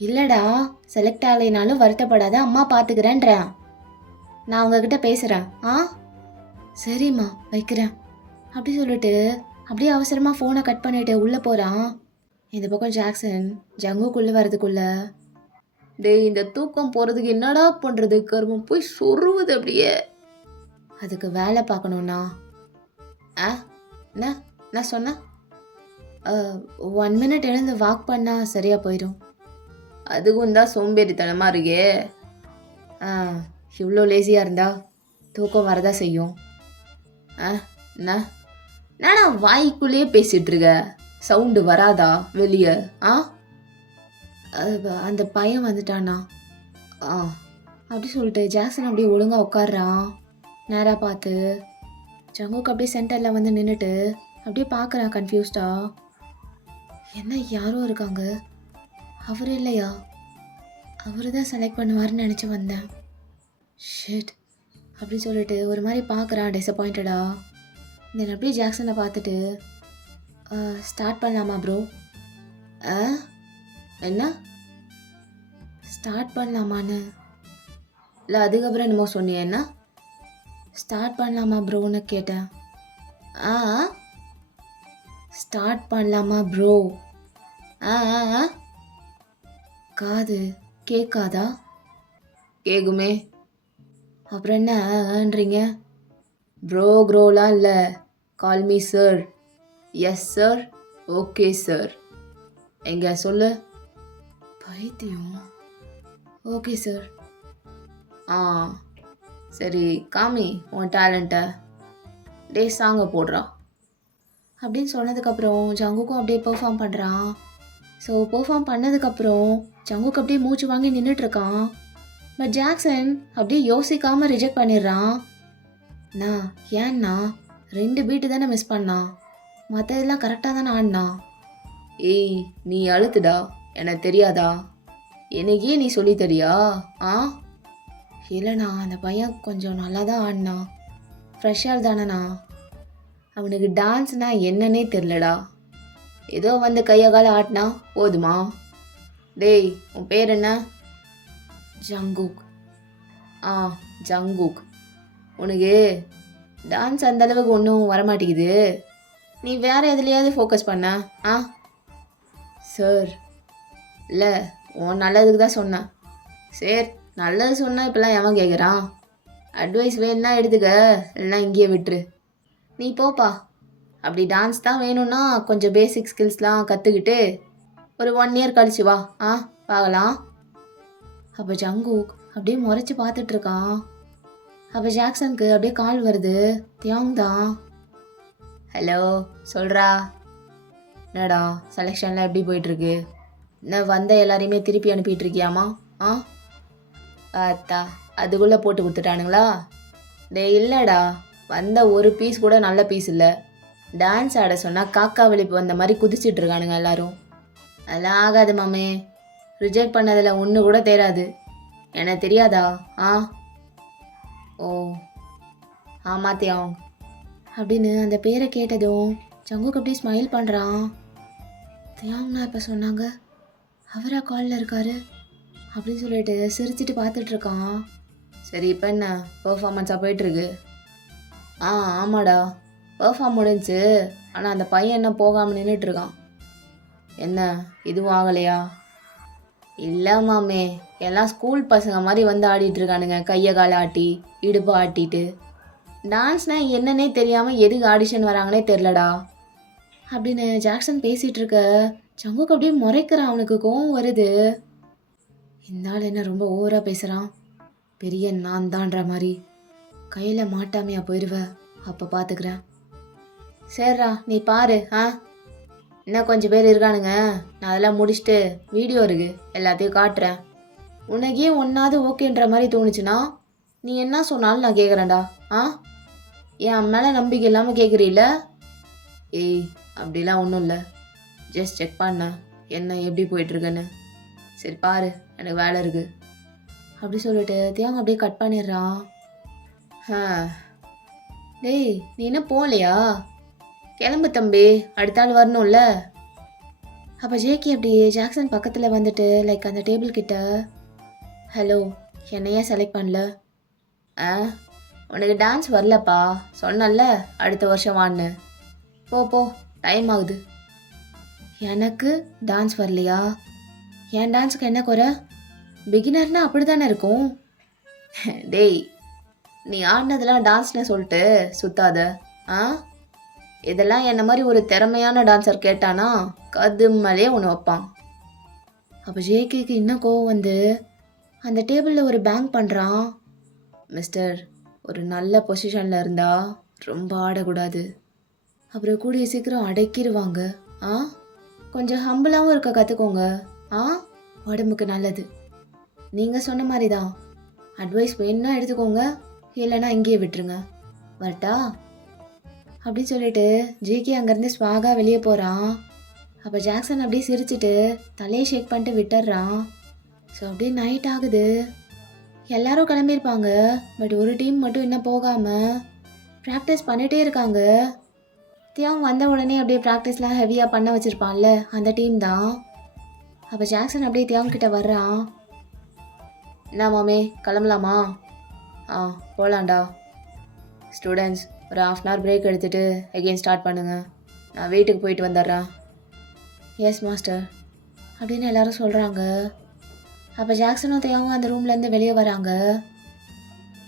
இல்லைடா, செலக்ட் ஆகலைனாலும் வருத்தப்படாத, அம்மா பார்த்துக்கிறேன்றேன். நான் உங்ககிட்ட பேசுகிறேன். ஆ, சரிம்மா வைக்கிறேன் அப்படி சொல்லிட்டு அப்படியே அவசரமாக ஃபோனை கட் பண்ணிட்டு உள்ளே போகிறான். இந்த பக்கம் ஜாக்சன் ஜங்குக்குள்ளே வரதுக்குள்ள, டேய் இந்த தூக்கம் போகிறதுக்கு என்னடா பண்ணுறது, கருமம் போய் சொருவுது அப்படியே. அதுக்கு வேலை பார்க்கணுன்னா என்ன நான் சொன்னேன், 1 minute எழுந்து வாக் பண்ணால் சரியாக போயிடும். அதுக்கும் தான் சோம்பேறித்தனமாக இருக்கே. இவ்வளோ லேசியாக இருந்தா தூக்கம் வரதா செய்யும். நானா வாய்க்குள்ளேயே பேசிகிட்டு இருக்க, சவுண்டு வராதா வெளியே? அந்த பையன் வந்துட்டானா? அப்படி சொல்லிட்டு ஜாக்சன் அப்படியே ஒழுங்காக உட்காடுறான். நேராக பார்த்து ஜங்குக்கு அப்படியே சென்டரில் வந்து நின்றுட்டு அப்படியே பார்க்குறான் கன்ஃபியூஸ்டா. என்ன யாரோ இருக்காங்க, அவர் இல்லையா? அவர் தான் செலக்ட் பண்ணுவார்னு நினச்சி வந்தேன். ஷிட் அப்படி சொல்லிட்டு ஒரு மாதிரி பார்க்குறான் டிசப்பாயிண்டடா. தென் அப்படியே ஜாக்சனை பார்த்துட்டு, ஸ்டார்ட் பண்ணலாமா ப்ரோ? என்ன ஸ்டார்ட் பண்ணலாமான்னு? இல்லை அதுக்கப்புறம் என்னமோ சொன்னியா? என்ன ஸ்டார்ட் பண்ணலாமா ப்ரோன்னு கேட்டேன். ஸ்டார்ட் பண்ணலாமா ப்ரோ? காது கேட்காதா? கேக்குமே, அப்புறம் என்னன்றீங்க? ப்ரோலாம் இல்லை, call me sir. Yes sir, okay sir. எங்க சொல்லு. பைத்தியம். Okay sir. சரி காமி உன் டேலண்ட்டை. டே சாங்கை போடுறா அப்படின்னு சொன்னதுக்கப்புறம் ஜங்குக்கும் அப்படியே பெர்ஃபார்ம் பண்ணுறான். ஸோ பெர்ஃபார்ம் பண்ணதுக்கப்புறம் ஜங்குக்கு அப்படியே மூச்சு வாங்கி நின்றுட்டுருக்கான். பட் ஜாக்சன் அப்படியே யோசிக்காமல் ரிஜெக்ட் பண்ணிடுறான். அண்ணா ஏன்னா 2 பீட்டு தானே மிஸ் பண்ணான், மற்றதெல்லாம் கரெக்டாக தானே ஆடினா. ஏய் நீ அழுத்துடா, எனக்கு தெரியாதா, எனக்கே நீ சொல்லி தரியா? ஆ இல்லைண்ணா, அந்த பையன் கொஞ்சம் நல்லா தான் ஆடினான், ஃப்ரெஷ்ஷாக தானேண்ணா. அவனுக்கு டான்ஸ்னா என்னன்னே தெரிலடா, ஏதோ வந்து கையை கால ஆட்டினா போதுமா? டேய் உன் பேர் என்ன? ஜங்குக். ஆ ஜங்குக், உனக்கு டான்ஸ் அந்தளவுக்கு ஒன்றும் வரமாட்டேங்குது, நீ வேறு எதுலையாவது ஃபோக்கஸ் பண்ண. ஆ சார் இல்லை, உன் நல்லதுக்கு தான் சொன்னேன். சரி நல்லது சொன்னால் இப்போல்லாம் எவன் கேட்குறான்? அட்வைஸ் வேணும்னா எடுத்துக்க, இல்லைன்னா இங்கேயே விட்டுரு. நீ போப்பா. அப்படி டான்ஸ் தான் வேணும்னா கொஞ்சம் பேசிக் ஸ்கில்ஸ்லாம் கற்றுக்கிட்டு ஒரு 1 இயர் கழிச்சு வா. ஆ பார்க்கலாம். அப்போ ஜங்குக் அப்படியே முறைச்சி பார்த்துட்ருக்கான். அப்போ ஜாக்சனுக்கு அப்படியே கால் வருது. தியாங் தான். ஹலோ சொல்கிறா. என்னடா செலெக்ஷன்லாம் எப்படி போயிட்டுருக்கு? என்ன வந்த எல்லாரையுமே திருப்பி அனுப்பிட்டு இருக்கியாமா? ஆ பார்த்தா அதுக்குள்ளே போட்டு கொடுத்துட்டானுங்களா? டே இல்லைடா, வந்த ஒரு பீஸ் கூட நல்ல பீஸ் இல்லை. டான்ஸ் ஆட சொன்னால் காக்கா வெளிப்பு வந்த மாதிரி குதிச்சிட்டு இருக்கானுங்க எல்லாரும். அதெல்லாம் ஆகாது மாமே, ரிஜெக்ட் பண்ணதில் ஒன்று கூட தேராது, எனக்கு தெரியாதா? ஆ ஓ ஆமாம் தியாங் அப்படின்னு அந்த பேரை கேட்டதும் ஜங்குக்கு அப்படியே ஸ்மைல் பண்ணுறான். தியாங்னா இப்போ சொன்னாங்க, அவரா காலில் இருக்காரு அப்படின்னு சொல்லிட்டு சிரிச்சிட்டு பார்த்துட்ருக்கான். சரி இப்போ என்ன பெர்ஃபார்மன்ஸாக போயிட்டுருக்கு? ஆ ஆமாடா, பெர்ஃபார்ம் முடிஞ்சு. ஆனால் அந்த பையன் என்ன போகாமல் நின்றுட்டுருக்கான். என்ன இதுவும் ஆகலையா? இல்லை மாமே, எல்லாம் ஸ்கூல் பசங்க மாதிரி வந்து ஆடிட்டுருக்கானுங்க, கையை காலை ஆட்டி இடுப்பு ஆட்டிட்டு. டான்ஸ்னால் என்னன்னே தெரியாமல் எதுக்கு ஆடிஷன் வராங்கன்னே தெரிலடா அப்படின்னு ஜாக்சன் பேசிகிட்டு இருக்க ஜங்குக்கு அப்படியே முறைக்கிறான். அவனுக்கு கோவம் வருது. இந்த ஆள் என்ன ரொம்ப ஓவராக பேசுகிறான், பெரிய நான் தான்ற மாதிரி. கையில் மாட்டாமையா போயிடுவ, அப்போ பார்த்துக்கிறேன். சரிடா நீ பாரு. ஆ இன்னும் கொஞ்சம் பேர் இருக்கானுங்க, நான் அதெல்லாம் முடிச்சுட்டு வீடியோ இருக்குது எல்லாத்தையும் காட்டுறேன். உனக்கே ஒன்றாவது ஓகேன்ற மாதிரி தோணுச்சுன்னா நீ என்ன சொன்னாலும் நான் கேட்குறேன்டா. ஆ என் மேலே நம்பிக்கை இல்லாமல் கேட்குறீல்ல? ஏய் அப்படிலாம் ஒன்றும் இல்லை, ஜஸ்ட் செக் பண்ண என்ன எப்படி போயிட்டுருக்குன்னு. சரி பாரு, எனக்கு வேலை இருக்குது அப்படி சொல்லிட்டு தியாங்க அப்படியே கட் பண்ணிடுறான். டேய் நீ என்ன போகலையா? கிளம்பு தம்பி, அடுத்த ஆள் வரணும்ல. அப்போ ஜேகே அப்படியே ஜாக்சன் பக்கத்தில் வந்துட்டு லைக் அந்த டேபிள் கிட்ட, ஹலோ என்னையே செலக்ட் பண்ணல? உனக்கு டான்ஸ் வரலப்பா, சொன்னல அடுத்த வருஷம் வான்னு. போ போ, டைம் ஆகுது. எனக்கு டான்ஸ் வரலையா? என் டான்ஸுக்கு என்ன குறை? பிகினர்னா அப்படி தானே இருக்கும். டேய் நீ ஆடினதெல்லாம் டான்ஸ்னு சொல்லிட்டு சுத்தாத. ஆ இதெல்லாம் என்ன மாதிரி ஒரு திறமையான டான்ஸர் கேட்டானா கதுமலே ஒன்று வைப்பான். அப்போ ஜேகேக்கு இன்னும் கோவம் வந்து அந்த டேபிளில் ஒரு பேங்க் பண்ணுறான். மிஸ்டர், ஒரு நல்ல பொசிஷனில் இருந்தால் ரொம்ப ஆடக்கூடாது, அப்புறம் கூடிய சீக்கிரம் அடக்கிடுவாங்க. ஆ கொஞ்சம் ஹம்பிளாகவும் இருக்க கற்றுக்கோங்க. ஆ உடம்புக்கு நல்லது. நீங்கள் சொன்ன மாதிரி தான், அட்வைஸ் வேணும்னா எடுத்துக்கோங்க, இல்லைன்னா இங்கேயே விட்டுருங்க. வரட்டா அப்படின்னு சொல்லிட்டு ஜேகே அங்கேருந்து ஸ்வாகாக வெளியே போகிறான். அப்போ ஜாக்சன் அப்படியே சிரிச்சிட்டு தலையை ஷேக் பண்ணிட்டு விட்டுறான். ஸோ அப்படியே நைட் ஆகுது. எல்லாரும் கிளம்பியிருப்பாங்க, பட் ஒரு டீம் மட்டும் இன்னும் போகாமல் ப்ராக்டிஸ் பண்ணிகிட்டே இருக்காங்க. தியாங் வந்த உடனே அப்படியே ப்ராக்டிஸ்லாம் ஹெவியாக பண்ண வச்சுருப்பான்ல, அந்த டீம் தான். அப்போ ஜாக்சன் அப்படியே தியாங் கிட்ட வர்றான். என்ன மாமே கிளம்பலாமா? ஆ போகலாண்டா. ஸ்டூடெண்ட்ஸ் ஒரு 1/2 hour பிரேக் எடுத்துகிட்டு எகெயின் ஸ்டார்ட் பண்ணுங்கள், நான் வீட்டுக்கு போயிட்டு வந்துடுறேன். எஸ் மாஸ்டர் அப்படின்னு எல்லாரும் சொல்கிறாங்க. அப்போ ஜாக்சனும் தியாவும் அந்த ரூம்லேருந்து வெளியே வராங்க.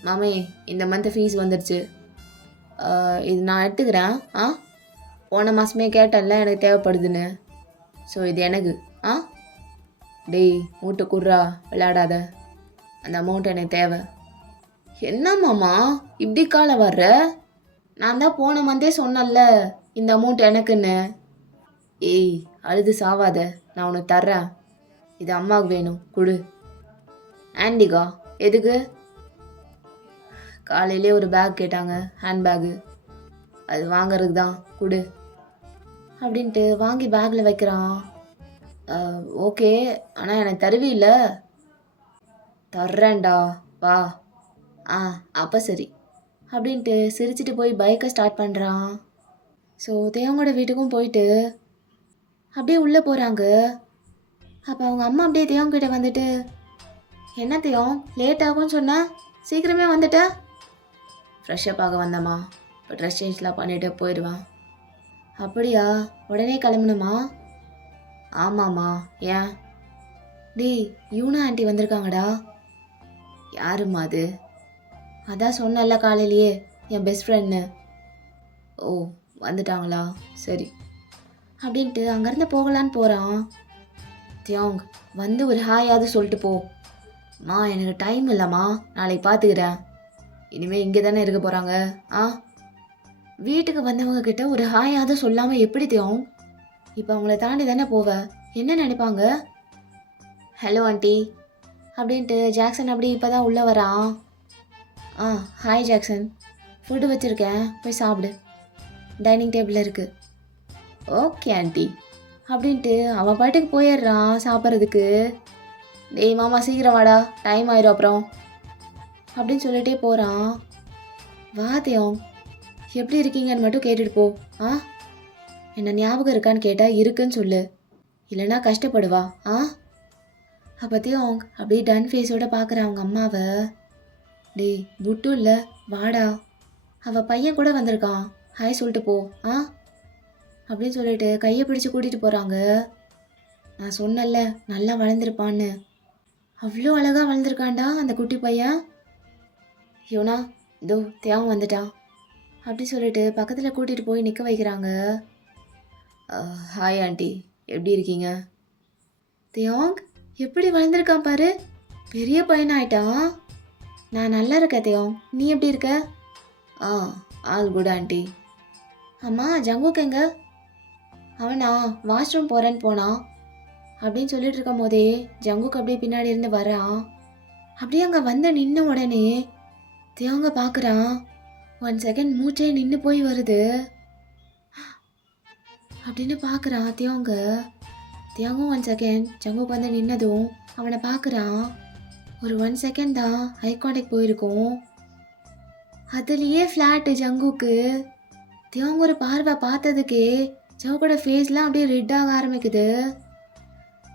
மாமே இந்த மந்த் ஃபீஸ் வந்துடுச்சு, இது நான் எடுத்துக்கிறேன். போன மாதமே கேட்டேன்ல எனக்கு தேவைப்படுதுன்னு, ஸோ இது எனக்கு. டேய் மூட்டை குர்ரா, விளையாடாத, அந்த அமௌண்ட் எனக்கு தேவை. என்ன மாமா இப்படி காலை வர்ற? நான் தான் போன மந்தே சொன்னல இந்த அமௌண்ட் எனக்குன்னு. ஏய், அழுது சாவாத, நான் உனக்கு தர்றேன். இது அம்மாவுக்கு வேணும், கொடு. ஆண்டிகா, எதுக்கு? காலையிலே ஒரு பேக் கேட்டாங்க, ஹேண்ட் பேக்கு. அது வாங்கறதுக்கு தான், கொடு அப்படின்ட்டு வாங்கி பேக்கில் வைக்கிறான். ஓகே, ஆனால் எனக்கு தருவில்ல? தர்றேன்டா, வா. ஆ, அப்போ சரி அப்படின்ட்டு சிரிச்சிட்டு போய் பைக்கை ஸ்டார்ட் பண்ணுறான். ஸோ தேவங்களோட வீட்டுக்கும் போயிட்டு அப்படியே உள்ளே போகிறாங்க. அப்போ அவங்க அம்மா அப்படியே தேவங்கிட்ட வந்துட்டு, என்ன தேவம் லேட் ஆகும்னு சொன்ன, சீக்கிரமே வந்துட்ட? ஃப்ரெஷ்ஷப் ஆக வந்தம்மா, இப்போ ட்ரெஸ் சேஞ்ச்லாம் பண்ணிவிட்டு போயிடுவேன். அப்படியா, உடனே கிளம்பணுமா? ஆமாம்மா, ஏன்? டேய், யூனா ஆண்டி வந்திருக்காங்கடா. யாரும்மா அது? அதான் சொன்னல காலையிலேயே, என் பெஸ்ட் ஃப்ரெண்டு. ஓ, வந்துட்டாங்களா, சரி அப்படின்ட்டு அங்கேருந்து போகலான்னு போகிறான். தியோங், வந்து ஒரு ஹாயாவது சொல்லிட்டு போ. மா, எனக்கு டைம் இல்லைம்மா, நாளைக்கு பார்த்துக்கிறேன். இனிமேல் இங்கே தானே இருக்க போகிறாங்க. ஆ, வீட்டுக்கு வந்தவங்க கிட்ட ஒரு ஹாயாவது சொல்லாமல் எப்படி தியோங்? இப்போ அவங்கள தாண்டி தானே போவ, என்ன நினைப்பாங்க? ஹலோ ஆண்டி அப்படின்ட்டு ஜாக்சன் அப்படி இப்போ தான் உள்ளே வரான். ஆ, ஹாய் ஜாக்சன், ஃபுட்டு வச்சுருக்கேன், போய் சாப்பிடு, டைனிங் டேபிளில் இருக்குது. ஓகே ஆண்டி அப்படின்ட்டு அவன் பாட்டுக்கு போயிடுறான் சாப்பிட்றதுக்கு. டேய் மாமா, சீக்கிரம் வாடா, டைம் ஆயிரும் அப்புறம் அப்படின்னு சொல்லிட்டே போகிறான். வா தேவம், எப்படி இருக்கீங்கன்னு மட்டும் கேட்டுட்டு போ. ஆ, என்ன ஞாபகம் இருக்கான்னு கேட்டால் இருக்குன்னு சொல்லு, இல்லைன்னா கஷ்டப்படுவா. ஆ, அப்போத்தையும் அவங்க அப்படியே டன் ஃபேஸோட பார்க்குறான் அவங்க அம்மாவை. டேய் புட்டு இல்லை, வாடா, அவள் பையன் கூட வந்திருக்கான், ஹாய் சொல்லிட்டு போ. ஆ அப்படின்னு சொல்லிட்டு கையை பிடிச்சி கூட்டிகிட்டு போகிறாங்க. நான் சொன்னல நல்லா வளர்ந்துருப்பான்னு, அவ்வளோ அழகாக வளர்ந்துருக்கான்டா அந்த குட்டி பையன். யோனா, இதோ தேவம் வந்துட்டான் அப்படி சொல்லிட்டு பக்கத்தில் கூட்டிகிட்டு போய் நிற்க வைக்கிறாங்க. ஹாய் ஆண்டி, எப்படி இருக்கீங்க? தேவாங், எப்படி வளர்ந்துருக்கான் பாரு, பெரிய பையனாயிட்டான். நான் நல்லா இருக்கேன் தேவம், நீ எப்படி இருக்க? ஆ, ஆல் குட் ஆண்டி. அம்மா, ஜங்குக் எங்க? அவனா வாஷ்ரூம் போகிறேன்னு போனான் அப்படின்னு சொல்லிட்டு இருக்கும் போதே ஜங்குக் அப்படியே பின்னாடி இருந்து வரான். அப்படியே அங்கே வந்து நின்ன உடனே தேவங்க பார்க்குறான். 1 செகண்ட் மூச்சே நின்று போய் வருது அப்படின்னு பார்க்குறான் தேவங்க. தேவங்க 1 செகண்ட் ஜங்குக் வந்து நின்னதும் அவனை பார்க்குறான். ஒரு 1 செகண்ட் தான் ஐ கான்டாக்ட் போயிருக்கும். அதுலேயே ஃப்ளாட்டு ஜங்குக்கு. தேவங்க ஒரு பார்வை பார்த்ததுக்கே ஜங்குக்கோட ஃபேஸ்லாம் அப்படியே ரெட்டாக ஆரம்பிக்குது.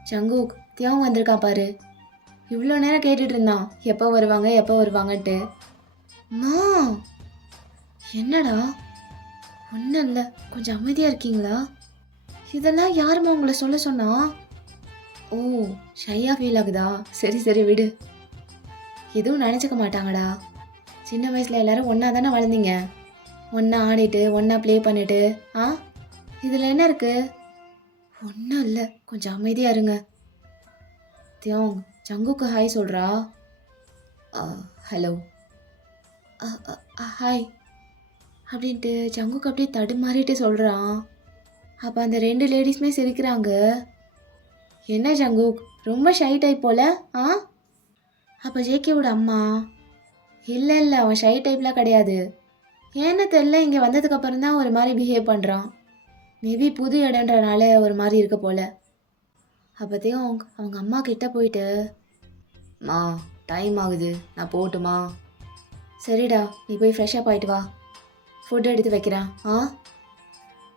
ஜங்குக், தேவன் வந்திருக்கான் பாரு, இவ்வளோ நேரம் கேட்டுட்டு இருந்தான் எப்போ வருவாங்க எப்போ வருவாங்கன்ட்டு. மா, என்னடா? ஒன்றும் இல்லை, கொஞ்சம் அமைதியாக இருக்கீங்களா? இதெல்லாம் யாருமா உங்களை சொல்ல சொன்னா? ஓ, ஷையாக ஃபீல் ஆகுதா? சரி சரி விடு, எதுவும் நினச்சிக்க மாட்டாங்கடா. சின்ன வயசில் எல்லாரும் ஒன்றா தானே வளர்ந்தீங்க, ஒன்றா ஆடிட்டு ஒன்றா ப்ளே பண்ணிட்டு. ஆ, இதில் என்ன இருக்குது? ஒன்றும் இல்லை, கொஞ்சம் அமைதியாக இருங்க. தியோங், ஜங்குக்கு ஹாய் சொல்கிறா. ஹலோ, ஹாய் அப்படின்ட்டு ஜங்குக்கு அப்படியே தடுமாறிட்டு சொல்கிறான். அப்போ அந்த 2 லேடிஸுமே சிரிக்கிறாங்க. என்ன ஜங்குக், ரொம்ப ஷை டைப் போல? ஆ, அப்போ ஜேகேவோட அம்மா, இல்லை இல்லை, அவன் ஷை டைப்லாம் கிடையாது, ஏன்னு தெரில, இங்கே வந்ததுக்கப்புறம் தான் ஒரு மாதிரி பிஹேவ் பண்ணுறான், மேபி புது இடன்றனால ஒரு மாதிரி இருக்க போல. அப்போதையும் அவங்க அம்மா கிட்ட போயிட்டு, மா டைம் ஆகுது, நான் போகட்டுமா? சரிடா, நீ போய் ஃப்ரெஷ்ஷப் ஆகிட்டு வா, ஃபுட் எடுத்து வைக்கிறேன். ஆ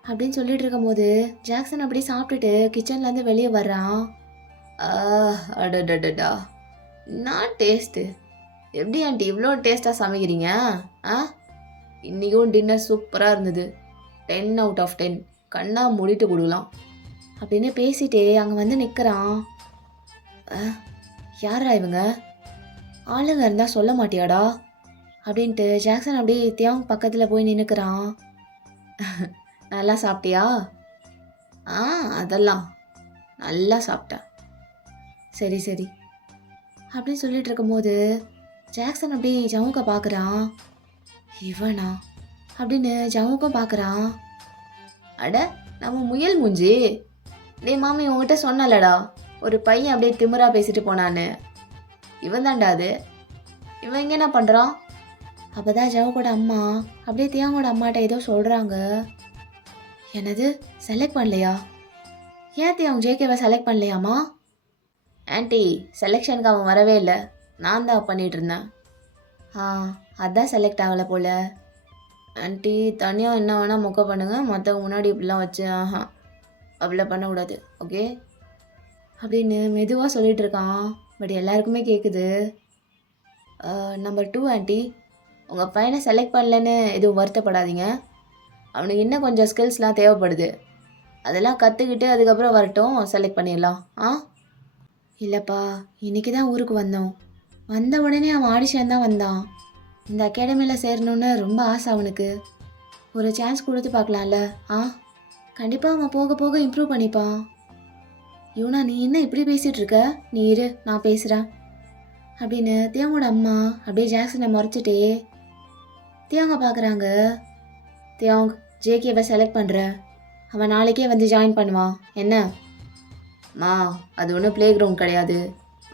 அப்படின்னு சொல்லிட்டு இருக்கும்போது ஜாக்சன் அப்படியே சாப்பிட்டுட்டு கிச்சன்லேருந்து வெளியே வர்றான். அடடடடா, நான் டேஸ்ட்டு, எப்படி ஆண்டி இவ்வளோ டேஸ்ட்டாக சமைக்கிறீங்க? ஆ, இன்றைக்கும் டின்னர் சூப்பராக இருந்தது, 10 out of 10, கண்ணா மூடிட்டு கொடுக்கலாம் அப்படின்னு பேசிட்டே அங்கே வந்து நிற்கிறான். யாரா இவங்க? ஆளுங்க இருந்தால் சொல்ல மாட்டியாடா அப்படின்ட்டு ஜாக்சன் அப்படியே தியாங் பக்கத்தில் போய் நின்றுக்கிறான். நல்லா சாப்பிட்டியா? ஆ, அதெல்லாம் நல்லா சாப்பிட்டேன். சரி சரி அப்படின்னு சொல்லிட்டு இருக்கும்போது ஜாக்சன் அப்படி ஜவுக்க பார்க்குறான். இவனா அப்படின்னு ஜவுக்கும் பார்க்குறான். அட நம்ம முயல் மூஞ்சி. டேய் மாமி உங்ககிட்ட சொன்னலடா, ஒரு பையன் அப்படியே திமிரா பேசிட்டு போனான்னு. இவன் தான்டா அது. இவன் இங்கே என்ன பண்ணுறான்? அப்போ தான் ஜவுக்கோட அம்மா அப்படியே தியாங்கோட அம்மாட்ட ஏதோ சொல்கிறாங்க. என்னது செலக்ட் பண்ணலையா? ஏன் தியாங் ஜேகேவை செலக்ட் பண்ணலையாம்மா? ஆன்ட்டி செலெக்ஷனுக்கு அவன் வரவே இல்லை, நான் தான் பண்ணிகிட்டு இருந்தேன். ஆ அதான் செலக்ட் ஆகலை போல். ஆன்ட்டி தனியாக என்ன வேணால் மொக்க பண்ணுங்கள், மற்றவங்க முன்னாடி இப்படிலாம் வச்சு அப்படிலாம் பண்ணக்கூடாது, ஓகே அப்படின்னு மெதுவாக சொல்லிகிட்டு இருக்கான். பட் எல்லாருக்குமே கேட்குது. நம்பர் 2 ஆன்ட்டி, உங்கள் பையனை செலக்ட் பண்ணலன்னு எதுவும் வருத்தப்படாதீங்க. அவனுக்கு இன்னும் கொஞ்சம் ஸ்கில்ஸ்லாம் தேவைப்படுது, அதெல்லாம் கற்றுக்கிட்டு அதுக்கப்புறம் வரட்டும், செலக்ட் பண்ணிடலாம். இல்லைப்பா, இன்றைக்கி தான் ஊருக்கு வந்தோம். வந்த உடனே அவன் ஆடிஷன் தான் வந்தான். இந்த அகாடமியில் சேரணுன்னு ரொம்ப ஆசை அவனுக்கு. ஒரு சான்ஸ் கொடுத்து பார்க்கலாம்ல? கண்டிப்பாக அவன் போக போக இம்ப்ரூவ் பண்ணிப்பான். யூனா நீ என்ன இப்படி பேசிகிட்டு இருக்க? நீ இரு, நான் பேசுகிறேன் அப்படின்னு தியாங்கோட அம்மா அப்படியே ஜாக்சனை முறைச்சிட்டே தியாங்க பார்க்குறாங்க. தியாங் ஜேகேவை செலக்ட் பண்ணுற, அவன் நாளைக்கே வந்து ஜாயின் பண்ணுவான் என்ன? அது ஒன்றும் ப்ளே கிரவுண்ட் கிடையாது,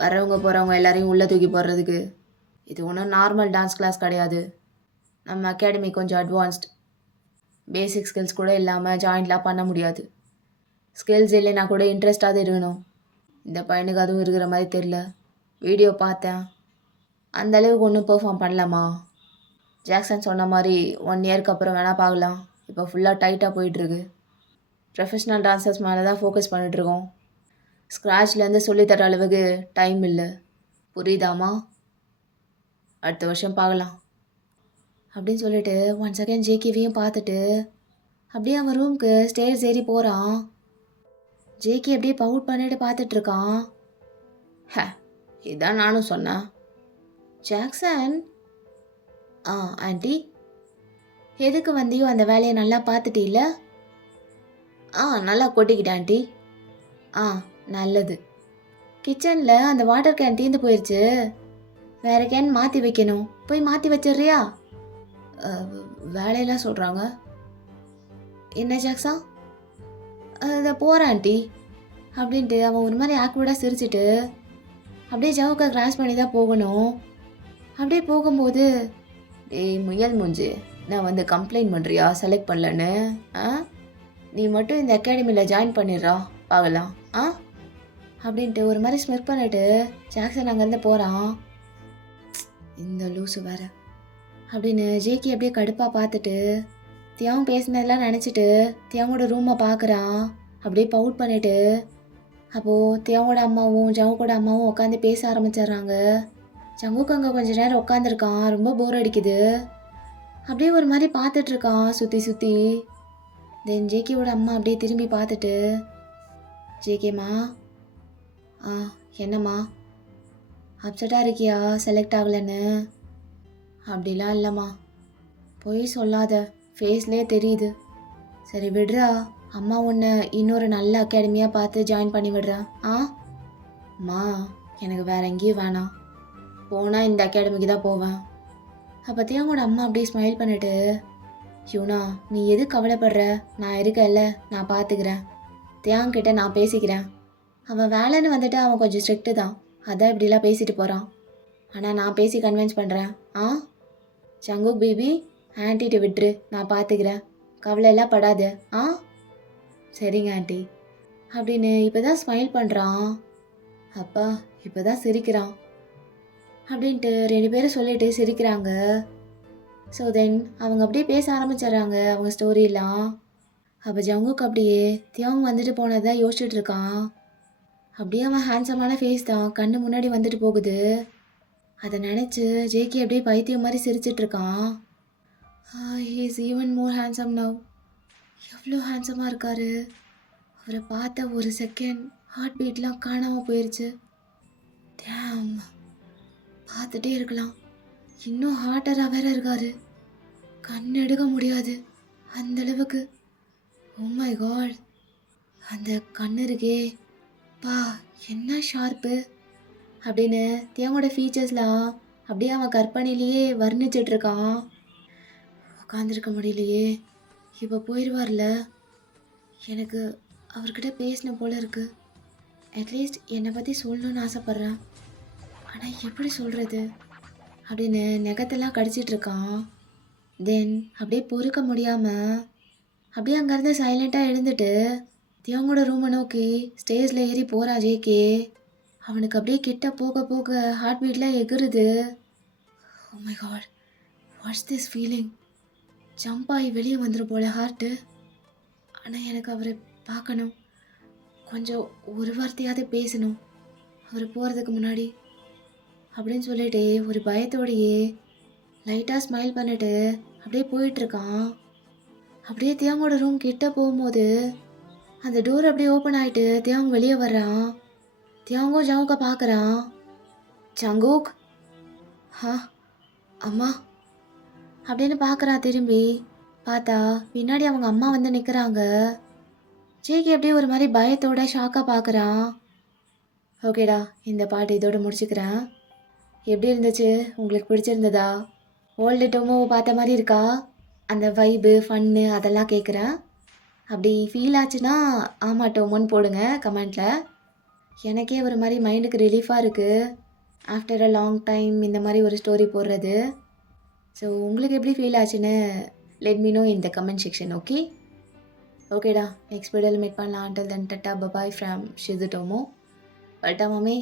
வரவங்க போகிறவங்க எல்லாரையும் உள்ளே தூக்கி போடுறதுக்கு. இது ஒன்றும் நார்மல் டான்ஸ் கிளாஸ் கிடையாது. நம்ம அகாடமி கொஞ்சம் அட்வான்ஸ்ட், பேசிக் ஸ்கில்ஸ் கூட இல்லாமல் ஜாயின்ட்லாம் பண்ண முடியாது. ஸ்கில்ஸ் இல்லைன்னா கூட இன்ட்ரெஸ்டாக இருக்கணும். இந்த பையனுக்கு அதுவும் இருக்கிற மாதிரி தெரில. வீடியோ பார்த்தேன், அந்தளவுக்கு ஒன்றும் பெர்ஃபார்ம் பண்ணலாமா? ஜாக்சன் சொன்ன மாதிரி 1 இயருக்கு அப்புறம் வேணால் பார்க்கலாம். இப்போ ஃபுல்லாக டைட்டாக போயிட்டுருக்கு. ப்ரொஃபஷ்னல் டான்சர்ஸ் மேலே தான் ஃபோக்கஸ் பண்ணிகிட்ருக்கோம். ஸ்க்ராட்ச்லேருந்து சொல்லித்தர அளவுக்கு டைம் இல்லை, புரியுதாமா? அடுத்த வருஷம் பார்க்கலாம் அப்படின்னு சொல்லிட்டு ஒன்ஸ் அகேன் ஜேகேவையும் பார்த்துட்டு அப்படியே அவன் ரூமுக்கு ஸ்டேர்ஸ் ஏறி போகிறான். ஜேகே அப்படியே பவுட் பண்ணிட்டு பார்த்துட்ருக்கான். இதான் நானும் சொன்னேன். ஜாக்சன், ஆண்டி எதுக்கு வந்தியோ அந்த வேலையை நல்லா பார்த்துட்டீல்ல? நல்லா கொட்டிக்கிட்டேன் ஆண்டி. நல்லது. கிச்சனில் அந்த வாட்டர் கேன் தீர்ந்து போயிடுச்சு, வேறு கேன் மாற்றி வைக்கணும், போய் மாற்றி வச்சிடுறியா? வேலையெல்லாம் சொல்கிறாங்க. என்ன ஜாக்ஸா? அதை போகிறேன் ஆண்டி அப்படின்ட்டு அவன் ஒரு மாதிரி ஆக்வர்டாக சிரிச்சிட்டு அப்படியே ஜவுக்கை கிராஸ் பண்ணி தான் போகணும். அப்படியே போகும்போது, டேய் முயல் மூஞ்சி, நான் வந்து கம்ப்ளைண்ட் பண்ணுறியா செலக்ட் பண்ணலன்னு? நீ மட்டும் இந்த அகாடமியில் ஜாயின் பண்ணிடுறா, பார்க்கலாம் அப்படின்ட்டு ஒரு மாதிரி ஸ்மிர்க் பண்ணிட்டு ஜாக்சன் அங்கேருந்து போகிறான். இந்த லூஸு வேறு அப்படின்னு ஜேகே அப்படியே கடுப்பாக பார்த்துட்டு தியாங் பேசினதெல்லாம் நினச்சிட்டு தியாங்கோட ரூமை பார்க்குறான். அப்படியே பவுட் பண்ணிவிட்டு அப்போது தியாங்கோட அம்மாவும் ஜவுக்கோட அம்மாவும் உட்காந்து பேச ஆரம்பிச்சிடுறாங்க. ஜங்குக்கு அங்கே கொஞ்சம் நேரம் உட்காந்துருக்கான், ரொம்ப போர் அடிக்குது. அப்படியே ஒரு மாதிரி பார்த்துட்ருக்கான் சுற்றி சுற்றி. தென் ஜேகேவோட அம்மா அப்படியே திரும்பி பார்த்துட்டு, ஜேகேம்மா, என்னம்மா அப்செட்டாக இருக்கியா செலக்ட் ஆகலைன்னு? அப்படிலாம் இல்லைம்மா, போய் சொல்லாத, ஃபேஸ்லேயே தெரியுது. சரி விடுறா, அம்மா உன்னை இன்னொரு நல்ல அகாடமியாக பார்த்து ஜாயின் பண்ணி விடுறேன். அம்மா எனக்கு வேற எங்கேயும் வேணாம், போனால் இந்த அகாடமிக்கு தான் போவேன். அப்போ தியாங்கோட அம்மா அப்படியே ஸ்மைல் பண்ணிட்டு, யூனா நீ எது கவலைப்படுற, நான் இருக்கேன்ல, நான் பார்த்துக்கிறேன். தியாங்கிட்ட நான் பேசிக்கிறேன். அவன் வேலைன்னு வந்துட்டு அவன் கொஞ்சம் ஸ்ட்ரிக்ட்டு தான், அதான் இப்படிலாம் பேசிட்டு போகிறான். ஆனால் நான் பேசி கன்வின்ஸ் பண்ணுறேன். ஜங்குக் பேபி, ஆன்ட்டிகிட்ட விட்டுரு, நான் பார்த்துக்கிறேன், கவலையெல்லாம் படாத. சரிங்க ஆண்டி அப்படின்னு இப்போ தான் ஸ்மைல் பண்ணுறான். அப்பா இப்போ தான் சிரிக்கிறான் அப்படின்ட்டு 2 பேரும் சொல்லிட்டு சிரிக்கிறாங்க. ஸோ தென் அவங்க அப்படியே பேச ஆரம்பிச்சிடுறாங்க அவங்க ஸ்டோரியெல்லாம். அப்போ ஜங்குக்கு அப்படியே தியாங் வந்துட்டு போனதை யோசிச்சுட்டு இருக்கான். அப்படியே அவன் ஹேண்ட்ஸமான ஃபேஸ் தான் கண்ணு முன்னாடி வந்துட்டு போகுது. அதை நினச்சி ஜேகே அப்படியே பைத்தியம் மாதிரி சிரிச்சிட்ருக்கான். He is even more handsome now. எவ்வளோ ஹேண்ட்ஸமாக இருக்காரு. அவரை பார்த்த ஒரு செகண்ட் ஹார்ட் பீட்லாம் காணாமல் போயிடுச்சு. டேம், பார்த்துட்டே இருக்கலாம், இன்னும் ஹார்ட்டராக வேற இருக்காரு, கண் எடுக்க முடியாது அந்தளவுக்கு. ஓ மை காட், அந்த கண் இருக்கே பா, என்ன ஷார்ப்பு அப்படின்னு தியாங்கோட ஃபீச்சர்ஸ்லாம் அப்படியே அவன் கற்பனையிலேயே வர்ணிச்சிட்ருக்கான். உட்காந்துருக்க முடியலையே, இப்போ போயிடுவார்ல, எனக்கு அவர்கிட்ட பேசணும் போல இருக்கு. அட்லீஸ்ட் என்னை பற்றி சொல்லணும்னு ஆசைப்பட்றேன். ஆனால் எப்படி சொல்கிறது அப்படின்னு நெகத்தெல்லாம் கடிச்சிட்டு இருக்கான். தென் அப்படியே பொறுக்க முடியாமல் அப்படியே அங்கேருந்து சைலண்ட்டாக எழுந்துட்டு தியாங்கோட ரூமை நோக்கி ஸ்டேஜில் ஏறி போகிறா ஜேகே. அவனுக்கு அப்படியே கிட்ட போக போக ஹார்ட் பீட்லாம் எகுறுது. Oh my God, what's this feeling? Jump ஆகி வெளியே வந்துடும் போல ஹார்ட்டு. ஆனால் எனக்கு அவரை பார்க்கணும், கொஞ்சம் ஒரு வார்த்தையாவது பேசணும் அவர் போகிறதுக்கு முன்னாடி அப்படின்னு சொல்லிட்டு ஒரு பயத்தோடையே லைட்டாக ஸ்மைல் பண்ணிட்டு அப்படியே போயிட்டுருக்கான். அப்படியே தியாங்கோட ரூம் கிட்ட போகும்போது அந்த டோர் அப்படியே ஓப்பன் ஆகிட்டு தியாங் வெளியே வர்றான். தியாங்கோ ஜாவுக்க பார்க்குறான். ஜங்கோக், ஹா அம்மா அப்படின்னு பார்க்குறான். திரும்பி பார்த்தா பின்னாடி அவங்க அம்மா வந்து நிற்கிறாங்க. ஜேகே அப்படியே ஒரு மாதிரி பயத்தோட ஷாக்காக பார்க்குறான். ஓகேடா, இந்த பாட்டு இதோட முடிச்சுக்கிறேன். எப்படி இருந்துச்சு? உங்களுக்கு பிடிச்சிருந்ததா? ஓல்டு டோமோவை பார்த்த மாதிரி இருக்கா? அந்த வைபு ஃபன்னு அதெல்லாம் கேட்குறேன். அப்படி ஃபீல் ஆச்சுன்னா ஆமாம் டோமோன்னு போடுங்க கமெண்ட்டில். எனக்கே ஒரு மாதிரி மைண்டுக்கு ரிலீஃபாக இருக்குது ஆஃப்டர் அ லாங் டைம் இந்த மாதிரி ஒரு ஸ்டோரி போடுறது. ஸோ உங்களுக்கு எப்படி ஃபீல் ஆச்சுன்னு let me know in the comment section. Okay ஓகேடா, நெக்ஸ்ட் வீடியோவில் மீட் பண்ணலாம். Until then tata bye bye from ஷிது டோமோ. பட்டா மாமே.